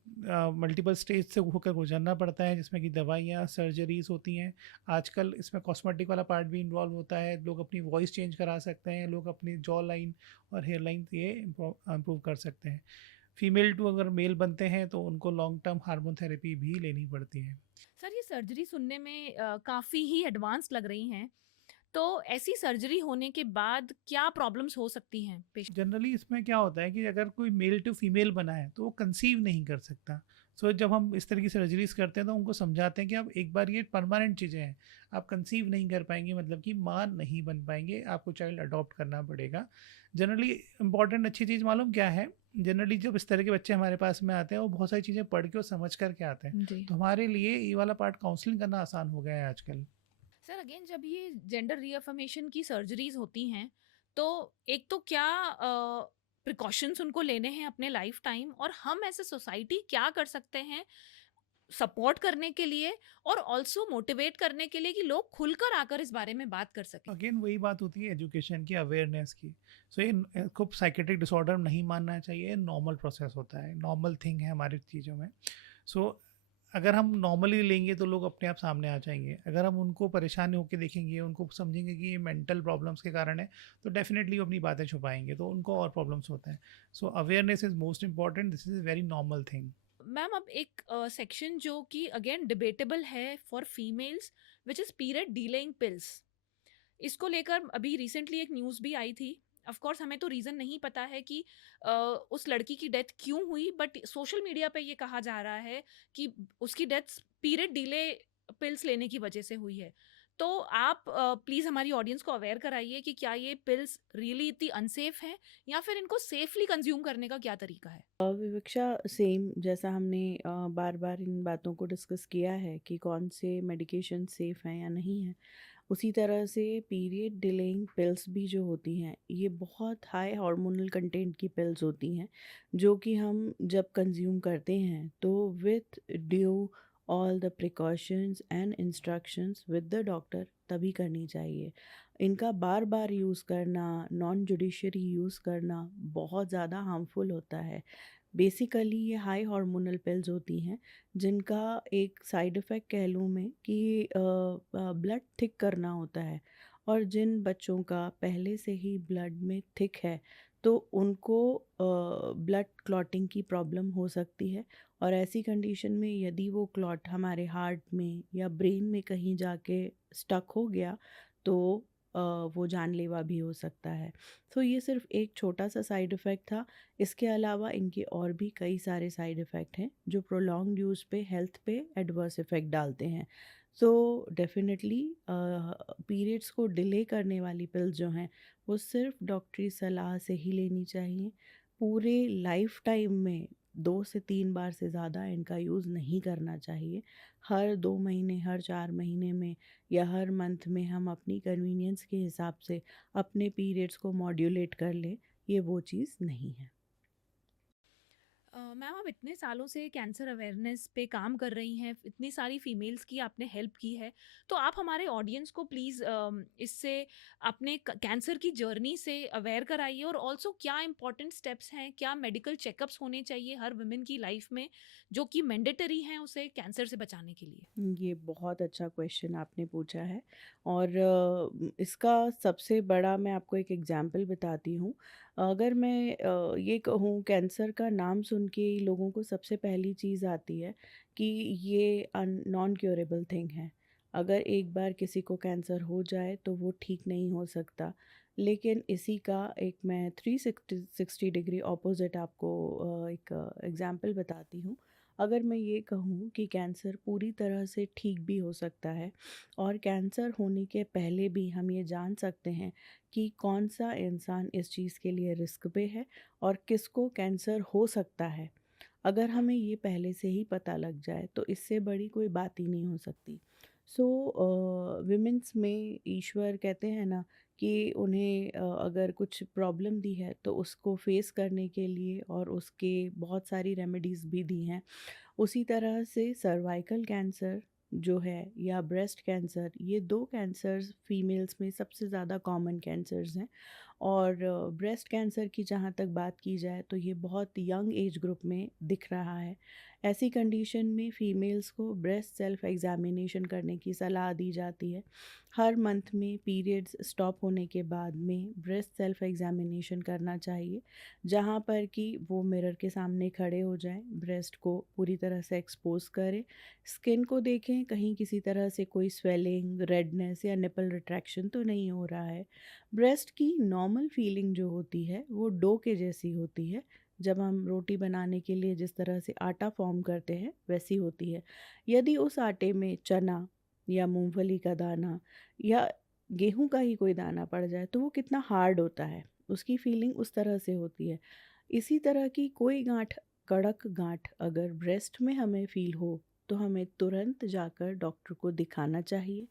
मल्टीपल स्टेज से होकर गुजरना पड़ता है, जिसमें कि दवाइयाँ, सर्जरीज होती हैं। आजकल इसमें कॉस्मेटिक वाला पार्ट भी इन्वॉल्व होता है। लोग अपनी वॉइस चेंज करा सकते हैं, लोग अपनी जॉ लाइन और हेयर लाइन ये इम्प्रूव कर सकते हैं। फीमेल टू अगर मेल बनते हैं तो उनको लॉन्ग टर्म हार्मोन थेरेपी भी लेनी पड़ती है। सर, ये सर्जरी सुनने में काफ़ी ही एडवांस लग रही हैं, तो ऐसी सर्जरी होने के बाद क्या प्रॉब्लम्स हो सकती हैं पेशेंट? जनरली इसमें क्या होता है कि अगर कोई मेल टू फीमेल बना है तो वो कंसीव नहीं कर सकता। सो जब हम इस तरह की सर्जरीज करते हैं तो उनको समझाते हैं कि आप एक बार, ये परमानेंट चीज़ें हैं, आप कंसीव नहीं कर पाएंगे, मतलब कि माँ नहीं बन पाएंगे, आपको चाइल्ड अडॉप्ट करना पड़ेगा। जनरली इंपॉर्टेंट अच्छी चीज़ मालूम क्या है, जनरली जब इस तरह के बच्चे हमारे पास में आते हैं वो बहुत सारी चीज़ें पढ़ के और समझ कर के आते हैं। जी तो हमारे लिए ये वाला पार्ट काउंसलिंग करना आसान हो गया है आजकल। सर, अगेन जब ये जेंडर रीअफर्मेशन की सर्जरीज होती हैं, तो एक तो क्या प्रिकॉशंस उनको लेने हैं अपने लाइफ टाइम, और हम एज ए सोसाइटी क्या कर सकते हैं सपोर्ट करने के लिए और ऑल्सो मोटिवेट करने के लिए कि लोग खुलकर आकर इस बारे में बात कर सकें? अगेन वही बात होती है एजुकेशन की, अवेयरनेस की। सो ये खूब साइकेट्रिक डिसऑर्डर नहीं मानना चाहिए, नॉर्मल प्रोसेस होता है, नॉर्मल थिंग है हमारी चीज़ों में। सो अगर हम नॉर्मली लेंगे तो लोग अपने आप सामने आ जाएंगे। अगर हम उनको परेशानी होकर देखेंगे, उनको समझेंगे कि ये मेंटल प्रॉब्लम्स के कारण है, तो डेफिनेटली वो अपनी बातें छुपाएंगे, तो उनको और प्रॉब्लम्स होते हैं। So awareness is most important, this is very normal thing. Ma'am, अब एक सेक्शन जो कि अगेन डिबेटेबल है for females, which is period delaying pills. इसको लेकर अभी रिसेंटली एक न्यूज़ भी आई थी। ऑफ कोर्स हमें तो रीज़न नहीं पता है कि उस लड़की की डेथ क्यों हुई, बट सोशल मीडिया पे ये कहा जा रहा है कि उसकी डेथ पीरियड डिले पिल्स लेने की वजह से हुई है। तो आप प्लीज़ हमारी ऑडियंस को अवेयर कराइए कि क्या ये पिल्स रियली इतनी अनसेफ हैं, या फिर इनको सेफली कंज्यूम करने का क्या तरीका है? विवक्षा, सेम जैसा हमने बार बार इन बातों को डिस्कस किया है कि कौन से मेडिकेशन सेफ़ हैं या नहीं हैं, उसी तरह से पीरियड डिलेइंग पिल्स भी जो होती हैं, ये बहुत हाई हार्मोनल कंटेंट की पिल्स होती हैं, जो कि हम जब कंज्यूम करते हैं तो with due all the precautions and instructions with the doctor तभी करनी चाहिए। इनका बार बार यूज़ करना, नॉन जुडिशरी यूज़ करना बहुत ज़्यादा हार्मफुल होता है। बेसिकली ये हाई हार्मोनल पिल्स होती हैं, जिनका एक साइड इफ़ेक्ट कह लूँ मैं कि ब्लड थिक करना होता है, और जिन बच्चों का पहले से ही ब्लड में थिक है तो उनको ब्लड क्लॉटिंग की प्रॉब्लम हो सकती है, और ऐसी कंडीशन में यदि वो क्लॉट हमारे हार्ट में या ब्रेन में कहीं जाके स्टक हो गया तो वो जानलेवा भी हो सकता है। तो ये सिर्फ एक छोटा सा साइड इफ़ेक्ट था। इसके अलावा इनके और भी कई सारे साइड इफ़ेक्ट हैं जो प्रोलॉन्ग्ड यूज़ पे हेल्थ पे एडवर्स इफ़ेक्ट डालते हैं। सो डेफिनेटली पीरियड्स को डिले करने वाली पिल्स जो हैं वो सिर्फ डॉक्टरी सलाह से ही लेनी चाहिए। पूरे लाइफ टाइम में 2 से 3 बार से ज़्यादा इनका यूज़ नहीं करना चाहिए। हर 2 महीने, हर 4 महीने में या हर मंथ में हम अपनी कन्वीनियंस के हिसाब से अपने पीरियड्स को मॉड्यूलेट कर लें, ये वो चीज़ नहीं है। मैम, आप इतने सालों से कैंसर अवेयरनेस पे काम कर रही हैं, इतनी सारी फीमेल्स की आपने हेल्प की है, तो आप हमारे ऑडियंस को प्लीज़ इससे अपने कैंसर की जर्नी से अवेयर कराइए, और ऑल्सो क्या इंपॉर्टेंट स्टेप्स हैं, क्या मेडिकल चेकअप्स होने चाहिए हर वुमेन की लाइफ में जो कि मैंडेटरी हैं उसे कैंसर से बचाने के लिए? ये बहुत अच्छा क्वेश्चन आपने पूछा है, और इसका सबसे बड़ा मैं आपको एक एग्जांपल बताती हूँ। अगर मैं ये कहूँ, कैंसर का नाम सुन के ही लोगों को सबसे पहली चीज़ आती है कि ये नॉन क्योरेबल थिंग है। अगर एक बार किसी को कैंसर हो जाए तो वो ठीक नहीं हो सकता। लेकिन इसी का एक मैं 360 डिग्री ऑपोजिट आपको एक एग्जांपल बताती हूँ। अगर मैं ये कहूँ कि कैंसर पूरी तरह से ठीक भी हो सकता है और कैंसर होने के पहले भी हम ये जान सकते हैं कि कौन सा इंसान इस चीज़ के लिए रिस्क पे है और किसको कैंसर हो सकता है, अगर हमें ये पहले से ही पता लग जाए तो इससे बड़ी कोई बात ही नहीं हो सकती। सो विमेंस में ईश्वर कहते हैं ना कि उन्हें अगर कुछ प्रॉब्लम दी है तो उसको फेस करने के लिए और उसके बहुत सारी रेमेडीज़ भी दी हैं। उसी तरह से सर्वाइकल कैंसर जो है या ब्रेस्ट कैंसर, ये 2 कैंसर्स फीमेल्स में सबसे ज़्यादा कॉमन कैंसर्स हैं। और ब्रेस्ट कैंसर की जहाँ तक बात की जाए तो ये बहुत यंग एज ग्रुप में दिख रहा है। ऐसी कंडीशन में फीमेल्स को ब्रेस्ट सेल्फ एग्जामिनेशन करने की सलाह दी जाती है। हर मंथ में पीरियड्स स्टॉप होने के बाद में ब्रेस्ट सेल्फ एग्जामिनेशन करना चाहिए, जहाँ पर कि वो मिरर के सामने खड़े हो जाएं, ब्रेस्ट को पूरी तरह से एक्सपोज करें, स्किन को देखें कहीं किसी तरह से कोई स्वेलिंग, रेडनेस या निपल रिट्रैक्शन तो नहीं हो रहा है। ब्रेस्ट की नॉर्मल फीलिंग जो होती है वो डो के जैसी होती है। जब हम रोटी बनाने के लिए जिस तरह से आटा फॉर्म करते हैं वैसी होती है। यदि उस आटे में चना या मूंगफली का दाना या गेहूं का ही कोई दाना पड़ जाए तो वो कितना हार्ड होता है, उसकी फीलिंग उस तरह से होती है। इसी तरह की कोई गांठ, कड़क गांठ अगर ब्रेस्ट में हमें फील हो तो हमें तुरंत जाकर डॉक्टर को दिखाना चाहिए,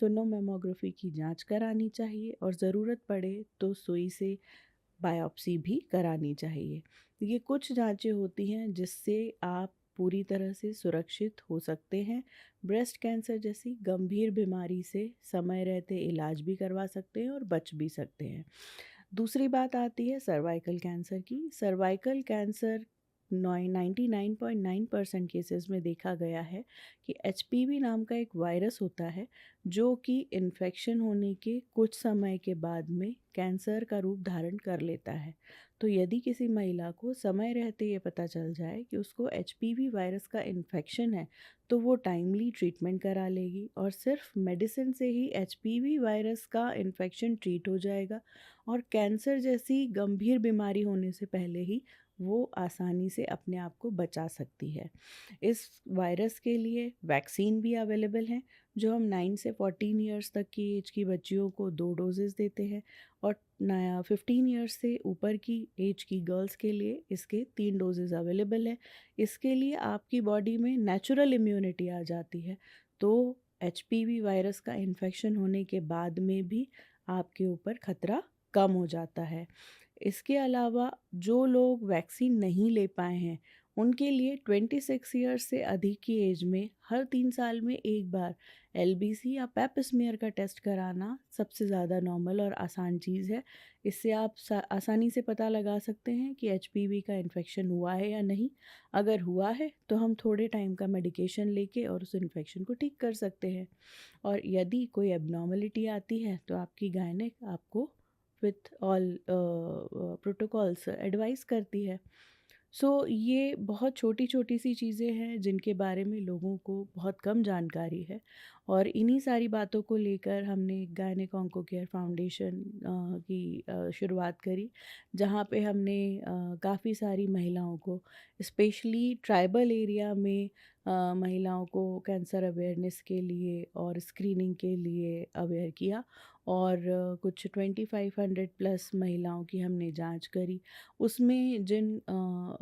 सोनोमेमोग्राफी की जांच करानी चाहिए और ज़रूरत पड़े तो सुई से बायोप्सी भी करानी चाहिए। ये कुछ जांचें होती हैं जिससे आप पूरी तरह से सुरक्षित हो सकते हैं। ब्रेस्ट कैंसर जैसी गंभीर बीमारी से समय रहते इलाज भी करवा सकते हैं और बच भी सकते हैं। दूसरी बात आती है सर्वाइकल कैंसर की। सर्वाइकल कैंसर 99.9% केसेस में देखा गया है कि एचपीवी नाम का एक वायरस होता है जो कि इन्फेक्शन होने के कुछ समय के बाद में कैंसर का रूप धारण कर लेता है। तो यदि किसी महिला को समय रहते ये पता चल जाए कि उसको एचपीवी वायरस का इन्फेक्शन है तो वो टाइमली ट्रीटमेंट करा लेगी और सिर्फ मेडिसिन से ही एचपीवी वायरस का इन्फेक्शन ट्रीट हो जाएगा और कैंसर जैसी गंभीर बीमारी होने से पहले ही वो आसानी से अपने आप को बचा सकती है। इस वायरस के लिए वैक्सीन भी अवेलेबल हैं जो हम 9 से 14 इयर्स तक की एज की बच्चियों को 2 डोजेज़ देते हैं और नया 15 इयर्स से ऊपर की एज की गर्ल्स के लिए इसके 3 डोजेज़ अवेलेबल है। इसके लिए आपकी बॉडी में नेचुरल इम्यूनिटी आ जाती है, तो एचपीवी वायरस का इन्फेक्शन होने के बाद में भी आपके ऊपर खतरा कम हो जाता है। इसके अलावा जो लोग वैक्सीन नहीं ले पाए हैं उनके लिए 26 ईयर्स से अधिक की एज में हर 3 साल में एक बार एलबीसी या पेप स्मीयर का टेस्ट कराना सबसे ज़्यादा नॉर्मल और आसान चीज़ है। इससे आप आसानी से पता लगा सकते हैं कि एचपीवी का इन्फेक्शन हुआ है या नहीं। अगर हुआ है तो हम थोड़े टाइम का मेडिकेशन लेके और उस इन्फेक्शन को ठीक कर सकते हैं। और यदि कोई एबनॉर्मलिटी आती है तो आपकी गायनेक आपको विथ ऑल प्रोटोकॉल्स एडवाइस करती है। सो ये बहुत छोटी छोटी सी चीज़ें हैं जिनके बारे में लोगों को बहुत कम जानकारी है और इन्हीं सारी बातों को लेकर हमने गायनेक ऑन्को केयर फाउंडेशन की शुरुआत करी, जहाँ पे हमने काफ़ी सारी महिलाओं को स्पेशली ट्राइबल एरिया में महिलाओं को कैंसर अवेयरनेस के लिए और स्क्रीनिंग के लिए अवेयर किया और कुछ 2500 प्लस महिलाओं की हमने जांच करी। उसमें जिन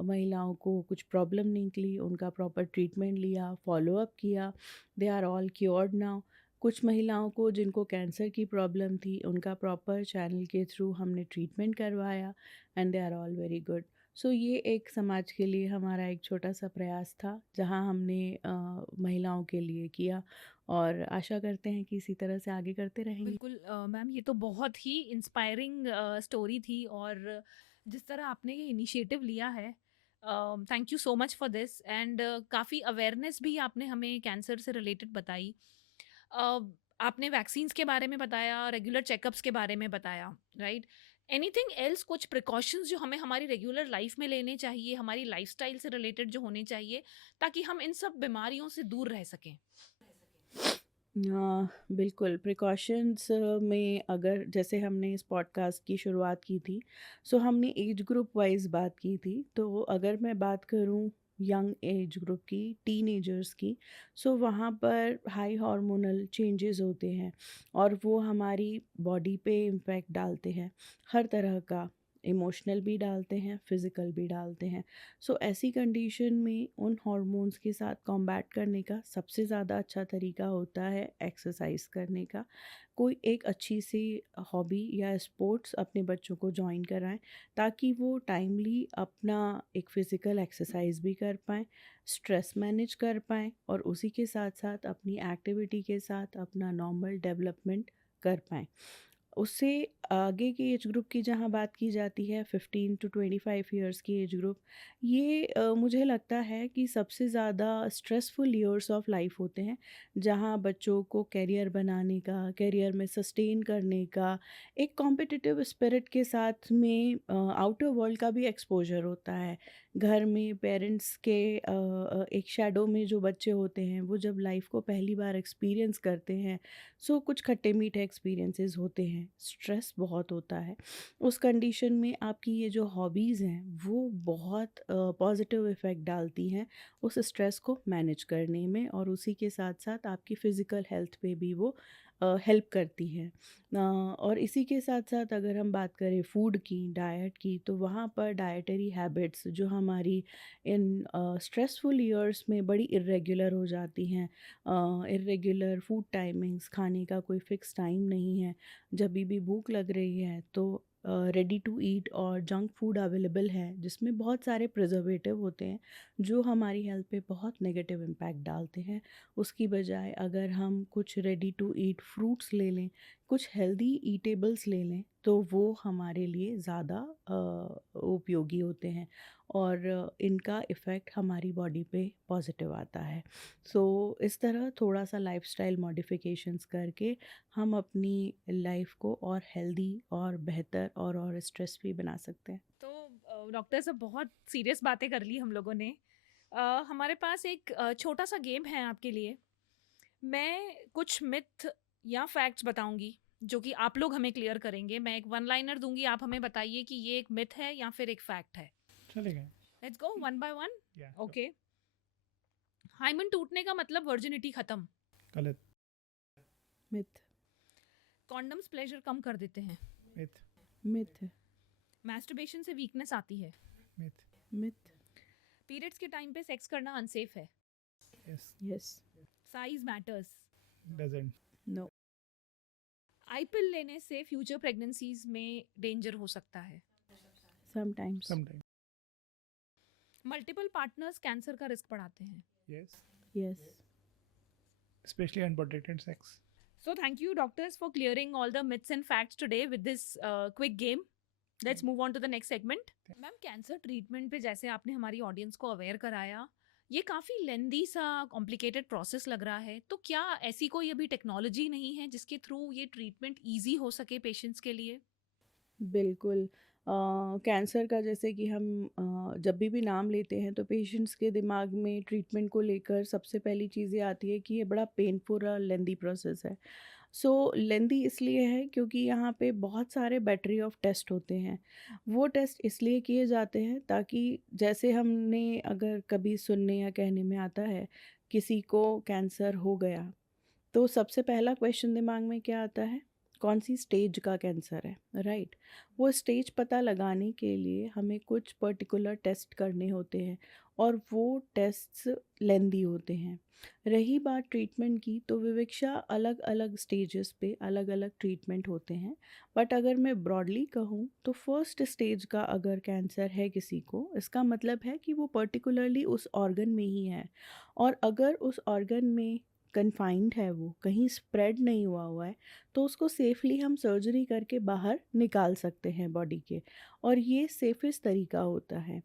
महिलाओं को कुछ प्रॉब्लम निकली उनका प्रॉपर ट्रीटमेंट लिया, फॉलो अप किया, they are all cured now. कुछ महिलाओं को जिनको कैंसर की प्रॉब्लम थी उनका प्रॉपर चैनल के थ्रू हमने ट्रीटमेंट करवाया and they are all very good. So ये एक समाज के लिए हमारा एक छोटा सा प्रयास था जहां हमने महिलाओं के लिए किया और आशा करते हैं कि इसी तरह से आगे करते रहेंगे। बिल्कुल मैम, ये तो बहुत ही इंस्पायरिंग स्टोरी थी और जिस तरह आपने ये इनिशिएटिव लिया है, thank you so much for this. And काफ़ी अवेयरनेस भी आपने हमें कैंसर से रिलेटेड बताई। अ, आपने वैक्सीन्स के बारे में बताया, रेगुलर चेकअप्स के बारे में बताया, राइट? एनीथिंग एल्स, कुछ प्रिकॉशंस जो हमें हमारी रेगुलर लाइफ में लेने चाहिए, हमारी लाइफस्टाइल से रिलेटेड जो होने चाहिए, ताकि हम इन सब बीमारियों से दूर रह सकें? बिल्कुल प्रिकॉशंस में अगर जैसे हमने इस पॉडकास्ट की शुरुआत की थी, सो हमने एज ग्रुप वाइज बात की थी। तो अगर मैं बात करूं यंग एज ग्रुप की, टीनेजर्स की। सो वहाँ पर हाई हार्मोनल चेंजेस होते हैं और वो हमारी बॉडी पे इम्पैक्ट डालते हैं, हर तरह का, इमोशनल भी डालते हैं, फिज़िकल भी डालते हैं। सो ऐसी कंडीशन में उन हार्मोन्स के साथ कॉम्बैट करने का सबसे ज़्यादा अच्छा तरीका होता है एक्सरसाइज करने का। कोई एक अच्छी सी हॉबी या स्पोर्ट्स अपने बच्चों को जॉइन कराएं, ताकि वो टाइमली अपना एक फ़िज़िकल एक्सरसाइज भी कर पाएँ, स्ट्रेस मैनेज कर पाएँ और उसी के साथ साथ अपनी एक्टिविटी के साथ अपना नॉर्मल डेवलपमेंट कर पाएँ। उससे आगे की एज ग्रुप की जहाँ बात की जाती है, 15 टू 25 इयर्स की एज ग्रुप, ये मुझे लगता है कि सबसे ज़्यादा स्ट्रेसफुल ईयर्स ऑफ लाइफ होते हैं, जहाँ बच्चों को करियर बनाने का, करियर में सस्टेन करने का, एक कॉम्पिटिटिव स्पिरिट के साथ में आउटर वर्ल्ड का भी एक्सपोजर होता है। घर में पेरेंट्स के एक शैडो में जो बच्चे होते हैं, वो जब लाइफ को पहली बार एक्सपीरियंस करते हैं, सो कुछ खट्टे मीठे एक्सपीरियंसेस होते हैं, स्ट्रेस बहुत होता है। उस कंडीशन में आपकी ये जो हॉबीज़ हैं वो बहुत पॉजिटिव इफ़ेक्ट डालती हैं उस स्ट्रेस को मैनेज करने में, और उसी के साथ साथ आपकी फ़िज़िकल हेल्थ पे भी वो हेल्प करती है। और इसी के साथ साथ अगर हम बात करें फूड की, डाइट की, तो वहाँ पर डाइटरी हैबिट्स जो हमारी इन स्ट्रेसफुल ईयर्स में बड़ी इर्रेगुलर हो जाती हैं। इर्रेगुलर फूड टाइमिंग्स, खाने का कोई फ़िक्स टाइम नहीं है, जभी भी भूख लग रही है तो रेडी टू ईट और जंक फूड अवेलेबल है, जिसमें बहुत सारे प्रिजर्वेटिव होते हैं जो हमारी हेल्थ पे बहुत नेगेटिव इम्पैक्ट डालते हैं। उसकी बजाय अगर हम कुछ रेडी टू ईट फ्रूट्स ले लें, कुछ हेल्दी ईटेबल्स ले लें, तो वो हमारे लिए ज़्यादा उपयोगी होते हैं और इनका इफ़ेक्ट हमारी बॉडी पे पॉजिटिव आता है। सो इस तरह थोड़ा सा लाइफस्टाइल मॉडिफिकेशंस करके हम अपनी लाइफ को और हेल्दी और बेहतर और स्ट्रेस फ्री बना सकते हैं। तो डॉक्टर साहब, बहुत सीरियस बातें कर ली हम लोगों ने। हमारे पास एक छोटा सा गेम है आपके लिए। मैं कुछ मिथ या फैक्ट्स बताऊंगी जो कि आप लोग हमें क्लियर करेंगे। मैं एक वन लाइनर दूंगी, आप हमें बताइए कि ये एक मिथ है या फिर एक फैक्ट है। चलेगा। Let's go one by one. या ओके। हाइमन टूटने का मतलब वर्जिनिटी खत्म। गलत। मिथ। कॉन्डम्स प्लेजर कम कर देते हैं। मिथ। मिथ। मैस्टरबेशन से वीकनेस आती है। मिथ। मिथ। पीरियड्स के टाइम पे सेक्स करना अनसेफ है। Yes. Yes. Size matters. Doesn't. No. I pill लेने से फ्यूचर प्रेगनेंसीज में डेंजर हो सकता है। Sometimes. Sometime. Multiple partners cancer का रिस्क बढ़ाते हैं। Yes. Yes. Specially unprotected sex. So thank you doctors for clearing all the myths and facts today with this quick game. Let's move on to the next segment. Ma'am, cancer treatment पे जैसे आपने हमारी ऑडियंस को अवेयर कराया, ये काफ़ी लेंदी सा कॉम्प्लिकेटेड प्रोसेस लग रहा है, तो क्या ऐसी कोई अभी टेक्नोलॉजी नहीं है जिसके थ्रू ये ट्रीटमेंट ईजी हो सके पेशेंट्स के लिए? बिल्कुल। कैंसर का जैसे कि हम जब भी नाम लेते हैं तो पेशेंट्स के दिमाग में ट्रीटमेंट को लेकर सबसे पहली चीज़ ये आती है कि ये बड़ा पेनफुल और लेंदी प्रोसेस है। सो लेंदी इसलिए है क्योंकि यहाँ पे बहुत सारे बैटरी ऑफ टेस्ट होते हैं। वो टेस्ट इसलिए किए जाते हैं ताकि, जैसे हमने अगर कभी सुनने या कहने में आता है किसी को कैंसर हो गया, तो सबसे पहला क्वेश्चन दिमाग में क्या आता है? कौन सी स्टेज का कैंसर है, राइट? वो स्टेज पता लगाने के लिए हमें कुछ पर्टिकुलर टेस्ट करने होते हैं और वो टेस्ट्स लेंदी होते हैं। रही बात ट्रीटमेंट की, तो विविक्षा अलग अलग स्टेजेस पे अलग अलग ट्रीटमेंट होते हैं। बट अगर मैं ब्रॉडली कहूँ तो फर्स्ट स्टेज का अगर कैंसर है किसी को, इसका मतलब है कि वो पर्टिकुलरली उस ऑर्गन में ही है, और अगर उस ऑर्गन में कन्फाइंड है, वो कहीं स्प्रेड नहीं हुआ है, तो उसको सेफली हम सर्जरी करके बाहर निकाल सकते हैं बॉडी के, और ये सेफेस्ट तरीका होता है।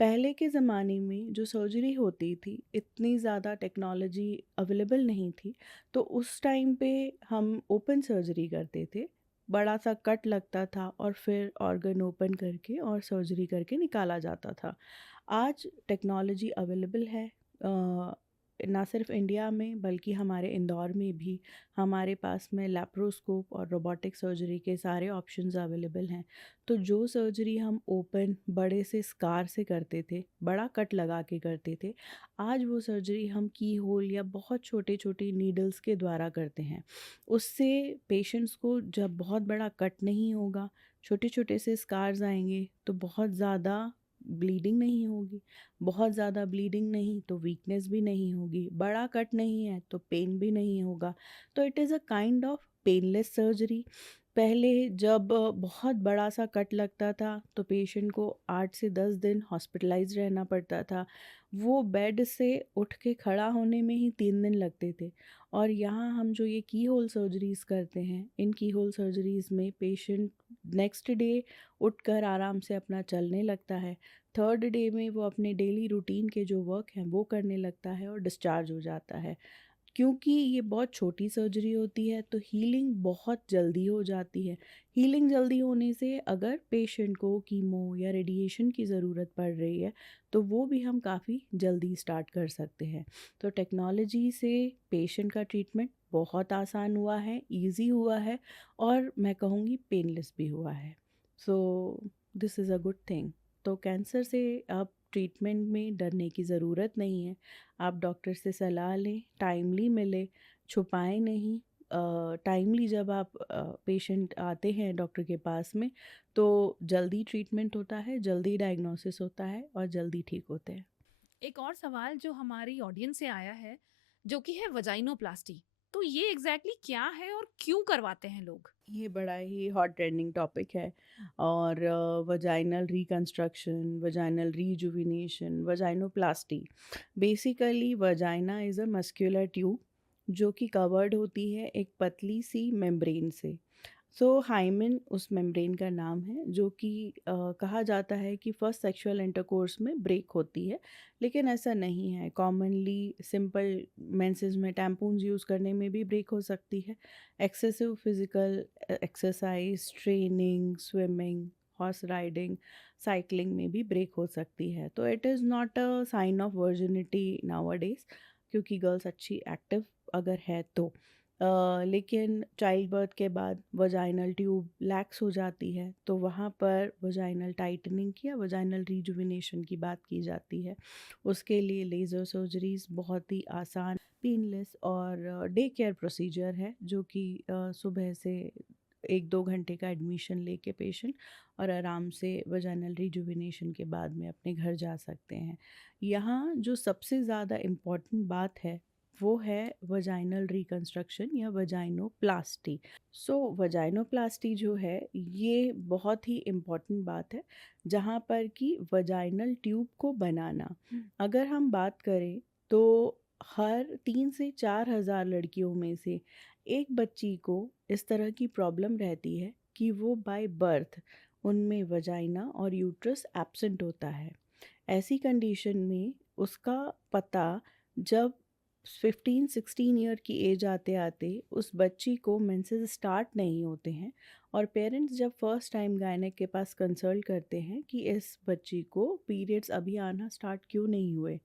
पहले के ज़माने में जो सर्जरी होती थी, इतनी ज़्यादा टेक्नोलॉजी अवेलेबल नहीं थी, तो उस टाइम पे हम ओपन सर्जरी करते थे। बड़ा सा कट लगता था और फिर ऑर्गन ओपन करके और सर्जरी करके निकाला जाता था। आज टेक्नोलॉजी अवेलेबल है, ना सिर्फ इंडिया में बल्कि हमारे इंदौर में भी हमारे पास में लैप्रोस्कोप और रोबोटिक सर्जरी के सारे ऑप्शंस अवेलेबल हैं। तो जो सर्जरी हम ओपन बड़े से स्कार से करते थे, बड़ा कट लगा के करते थे, आज वो सर्जरी हम की होल या बहुत छोटे छोटे नीडल्स के द्वारा करते हैं। उससे पेशेंट्स को जब बहुत बड़ा कट नहीं होगा, छोटे छोटे से स्कार्स आएंगे तो बहुत ज़्यादा ब्लीडिंग नहीं होगी, बहुत ज़्यादा ब्लीडिंग नहीं तो वीकनेस भी नहीं होगी, बड़ा कट नहीं है तो पेन भी नहीं होगा। तो it is a kind of painless surgery. पहले जब बहुत बड़ा सा कट लगता था तो पेशेंट को 8 से 10 दिन हॉस्पिटलाइज रहना पड़ता था। वो बेड से उठ के खड़ा होने में ही 3 दिन लगते थे। और यहाँ हम जो ये की होल सर्जरीज़ करते हैं, इन की होल सर्जरीज़ में पेशेंट नेक्स्ट डे उठकर आराम से अपना चलने लगता है। थर्ड डे में वो अपने डेली रूटीन के जो वर्क हैं वो करने लगता है और डिस्चार्ज हो जाता है। क्योंकि ये बहुत छोटी सर्जरी होती है तो हीलिंग बहुत जल्दी हो जाती है। हीलिंग जल्दी होने से अगर पेशेंट को कीमो या रेडिएशन की ज़रूरत पड़ रही है तो वो भी हम काफ़ी जल्दी स्टार्ट कर सकते हैं। तो टेक्नोलॉजी से पेशेंट का ट्रीटमेंट बहुत आसान हुआ है, इजी हुआ है और मैं कहूँगी पेनलेस भी हुआ है। So this is a good thing. तो कैंसर से अब ट्रीटमेंट में डरने की ज़रूरत नहीं है। आप डॉक्टर से सलाह लें, टाइमली मिले, छुपाएं नहीं। टाइमली जब आप पेशेंट आते हैं डॉक्टर के पास में तो जल्दी ट्रीटमेंट होता है, जल्दी डायग्नोसिस होता है और जल्दी ठीक होते हैं। एक और सवाल जो हमारी ऑडियंस से आया है, जो कि है वजाइनोप्लास्टी। तो ये एग्जैक्टली क्या है और क्यों करवाते हैं लोग? ये बड़ा ही हॉट ट्रेंडिंग टॉपिक है। और vaginal reconstruction, vaginal rejuvenation, vaginoplasty, basically vagina is a muscular tube जो कि कवर्ड होती है एक पतली सी मेम्ब्रेन से। सो हाइमेन उस मेम्ब्रेन का नाम है जो कि कहा जाता है कि फर्स्ट सेक्सुअल इंटरकोर्स में ब्रेक होती है, लेकिन ऐसा नहीं है। कॉमनली सिंपल मेंसेस में टैम्पून्स यूज़ करने में भी ब्रेक हो सकती है। Excessive physical exercise, training, swimming, horse riding, cycling में भी ब्रेक हो सकती है। तो it is not a sign of virginity nowadays, क्योंकि गर्ल्स अच्छी एक्टिव अगर है तो। लेकिन चाइल्ड बर्थ के बाद वजाइनल ट्यूब लैक्स हो जाती है तो वहाँ पर वजाइनल टाइटनिंग की या वजाइनल रिजुविनेशन की बात की जाती है। उसके लिए लेज़र सर्जरीज़ बहुत ही आसान, पेनलेस और डे केयर प्रोसीजर है जो कि सुबह से 1-2 घंटे का एडमिशन लेके पेशेंट और आराम से वजाइनल रिजुविनेशन के बाद में अपने घर जा सकते हैं। यहाँ जो सबसे ज़्यादा इम्पॉर्टेंट बात है वो है वजाइनल रिकंस्ट्रक्शन या वजाइनोप्लास्टी। सो वजाइनोप्लास्टी जो है ये बहुत ही इम्पॉर्टेंट बात है, जहाँ पर कि वजाइनल ट्यूब को बनाना। अगर हम बात करें तो हर 3 से 4 हज़ार लड़कियों में से एक बच्ची को इस तरह की प्रॉब्लम रहती है कि वो बाय बर्थ उनमें वजाइना और यूट्रस एब्सेंट होता है। ऐसी कंडीशन में उसका पता जब 15-16 ईयर की एज आते आते उस बच्ची को मेंसेस स्टार्ट नहीं होते हैं और पेरेंट्स जब फर्स्ट टाइम गायनेक के पास कंसल्ट करते हैं कि इस बच्ची को पीरियड्स अभी आना स्टार्ट क्यों नहीं हुए,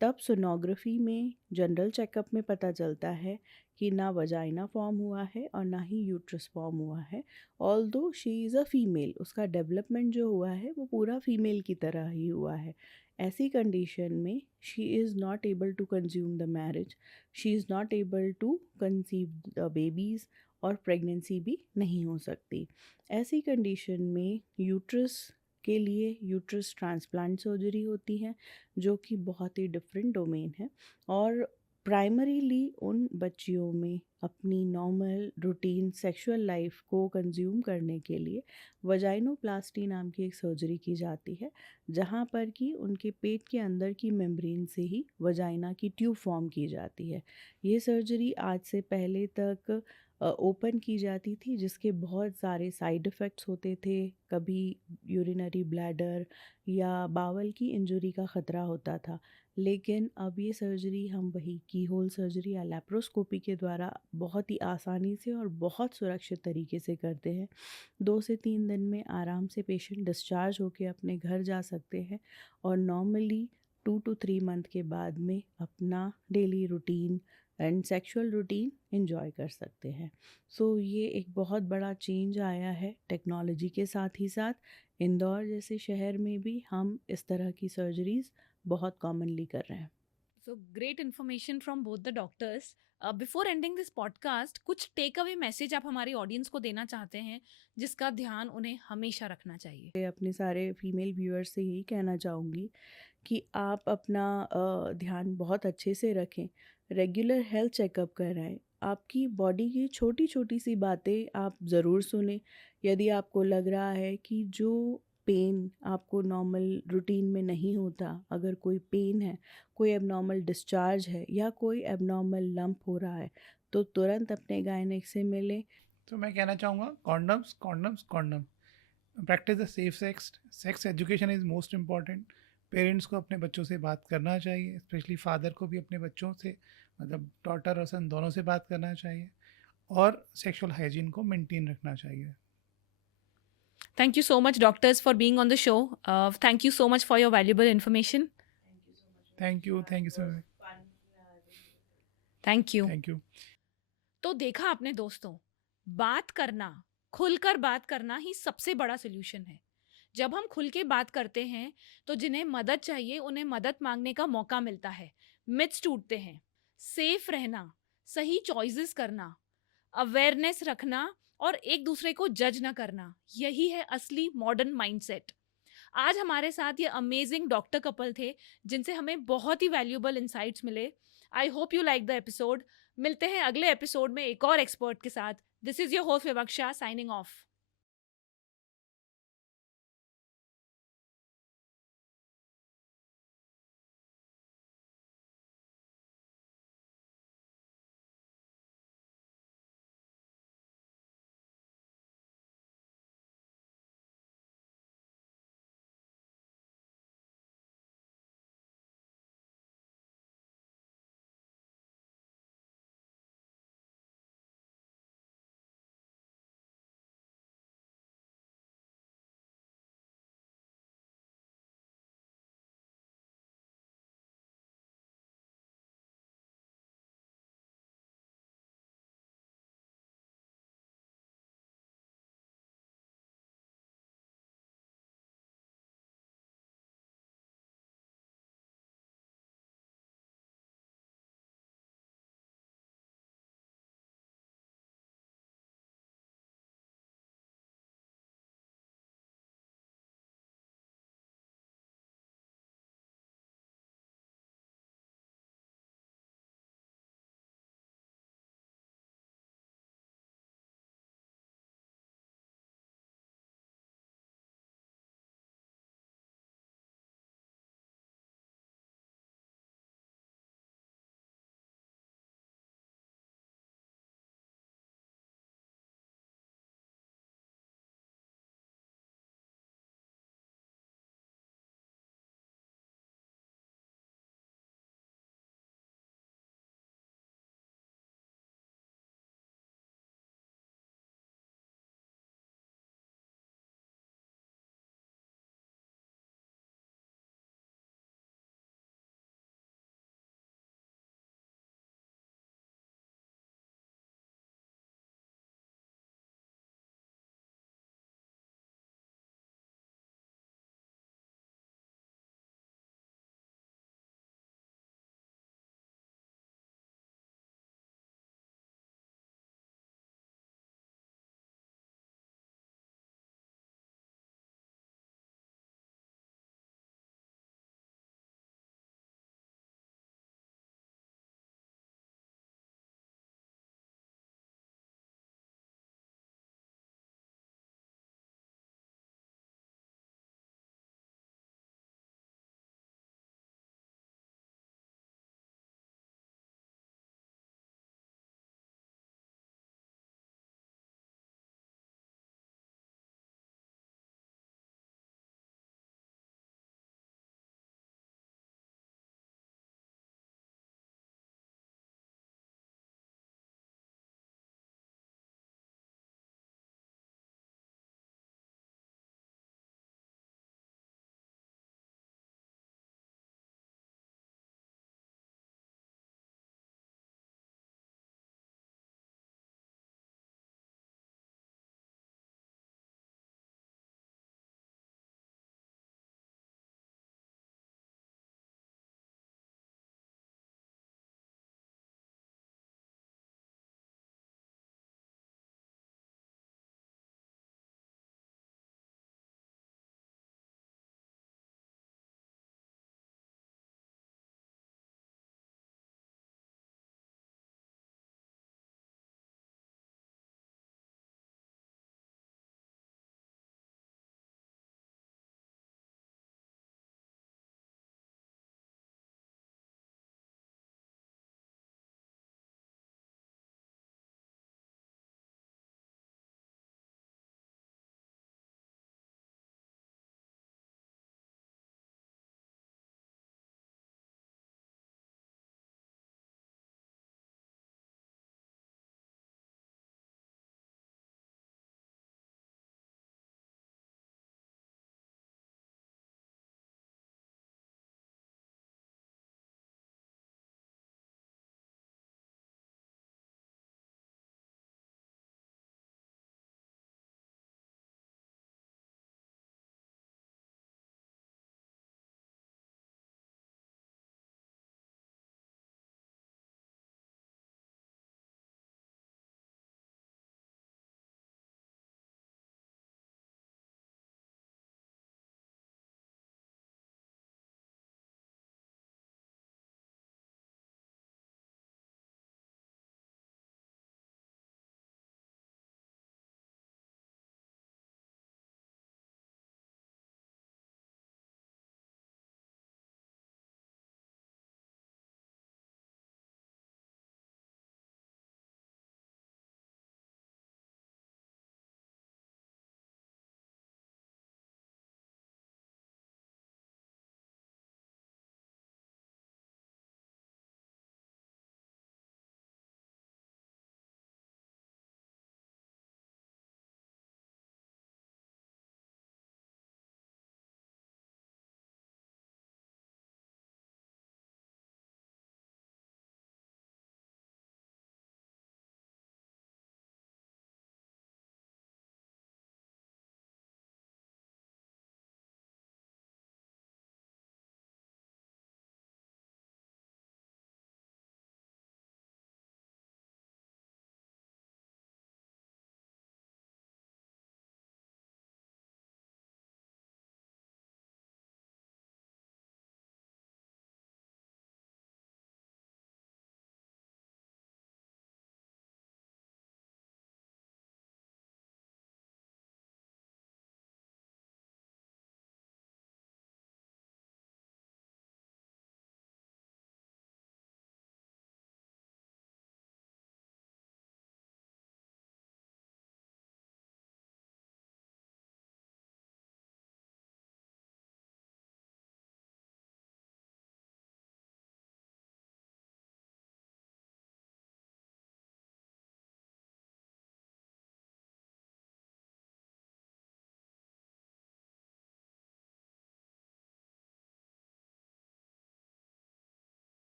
तब सोनोग्राफी में जनरल चेकअप में पता चलता है कि ना वजाइना फॉर्म हुआ है और ना ही यूट्रस फॉर्म हुआ है। Although she is a female, उसका डेवलपमेंट जो हुआ है वो पूरा फीमेल की तरह ही हुआ है। ऐसी कंडीशन में she is not able to consume the marriage, she is not able to conceive the babies और प्रेगनेंसी भी नहीं हो सकती। ऐसी कंडीशन में यूट्रस के लिए यूट्रस ट्रांसप्लांट सर्जरी होती है जो कि बहुत ही डिफरेंट डोमेन है। और प्राइमरीली उन बच्चियों में अपनी नॉर्मल रूटीन सेक्सुअल लाइफ को कंज्यूम करने के लिए वजाइनोप्लास्टी नाम की एक सर्जरी की जाती है, जहाँ पर कि उनके पेट के अंदर की मेम्ब्रेन से ही वजाइना की ट्यूब फॉर्म की जाती है। ये सर्जरी आज से पहले तक ओपन की जाती थी, जिसके बहुत सारे साइड इफ़ेक्ट्स होते थे। कभी यूरिनरी ब्लैडर या बावल की इंजरी का ख़तरा होता था, लेकिन अब ये सर्जरी हम वही की होल सर्जरी या लैप्रोस्कोपी के द्वारा बहुत ही आसानी से और बहुत सुरक्षित तरीके से करते हैं। 2 से 3 दिन में आराम से पेशेंट डिस्चार्ज होकर अपने घर जा सकते हैं और नॉर्मली 2 to 3 मंथ के बाद में अपना daily routine and sexual routine enjoy कर सकते हैं। सो ये एक बहुत बड़ा चेंज आया है टेक्नोलॉजी के साथ ही साथ। इंदौर जैसे शहर में भी हम इस तरह की सर्जरीज बहुत कॉमनली कर रहे हैं। So great information from both the doctors. Before ending this podcast, कुछ टेक अवे मैसेज आप हमारी ऑडियंस को देना चाहते हैं जिसका ध्यान उन्हें हमेशा रखना चाहिए? मैं अपने सारे फीमेल व्यूअर्स से यही कहना चाहूँगी कि आप अपना ध्यान बहुत अच्छे से रखें, रेगुलर हेल्थ चेकअप कराएं, आपकी बॉडी की छोटी छोटी सी बातें आप ज़रूर सुनें। यदि आपको लग रहा है कि जो पेन आपको नॉर्मल रूटीन में नहीं होता, अगर कोई पेन है, कोई एबनॉर्मल डिस्चार्ज है या कोई एबनॉर्मल लंप हो रहा है, तो तुरंत अपने गायनेक से मिलें। तो मैं कहना चाहूँगा condoms condoms condom, practice the safe sex, sex education is most important. Parents को अपने बच्चों से बात करना चाहिए, स्पेशली फादर को भी अपने बच्चों से, मतलब डॉटर और सन दोनों से बात करना चाहिए, और सेक्सुअल हाइजीन को मेंटेन रखना चाहिए। Thank you so much, doctors, for being on the show. Thank you so much for your valuable information. Thank you so much. Thank you. Thank you. तो देखा आपने दोस्तों, बात करना, खुलकर बात करना ही सबसे बड़ा सोल्यूशन है। जब हम खुल के बात करते हैं तो जिन्हें मदद चाहिए उन्हें मदद मांगने का मौका मिलता है, मिथ्स टूटते हैं। सेफ रहना, सही चॉइसेस करना, अवेयरनेस रखना और एक दूसरे को जज ना करना, यही है असली मॉडर्न माइंडसेट। आज हमारे साथ ये अमेजिंग डॉक्टर कपल थे जिनसे हमें बहुत ही वैल्यूएबल इंसाइट्स मिले। I hope you like the episode. मिलते हैं अगले एपिसोड में एक और एक्सपर्ट के साथ। This is your host Vivaksha signing of.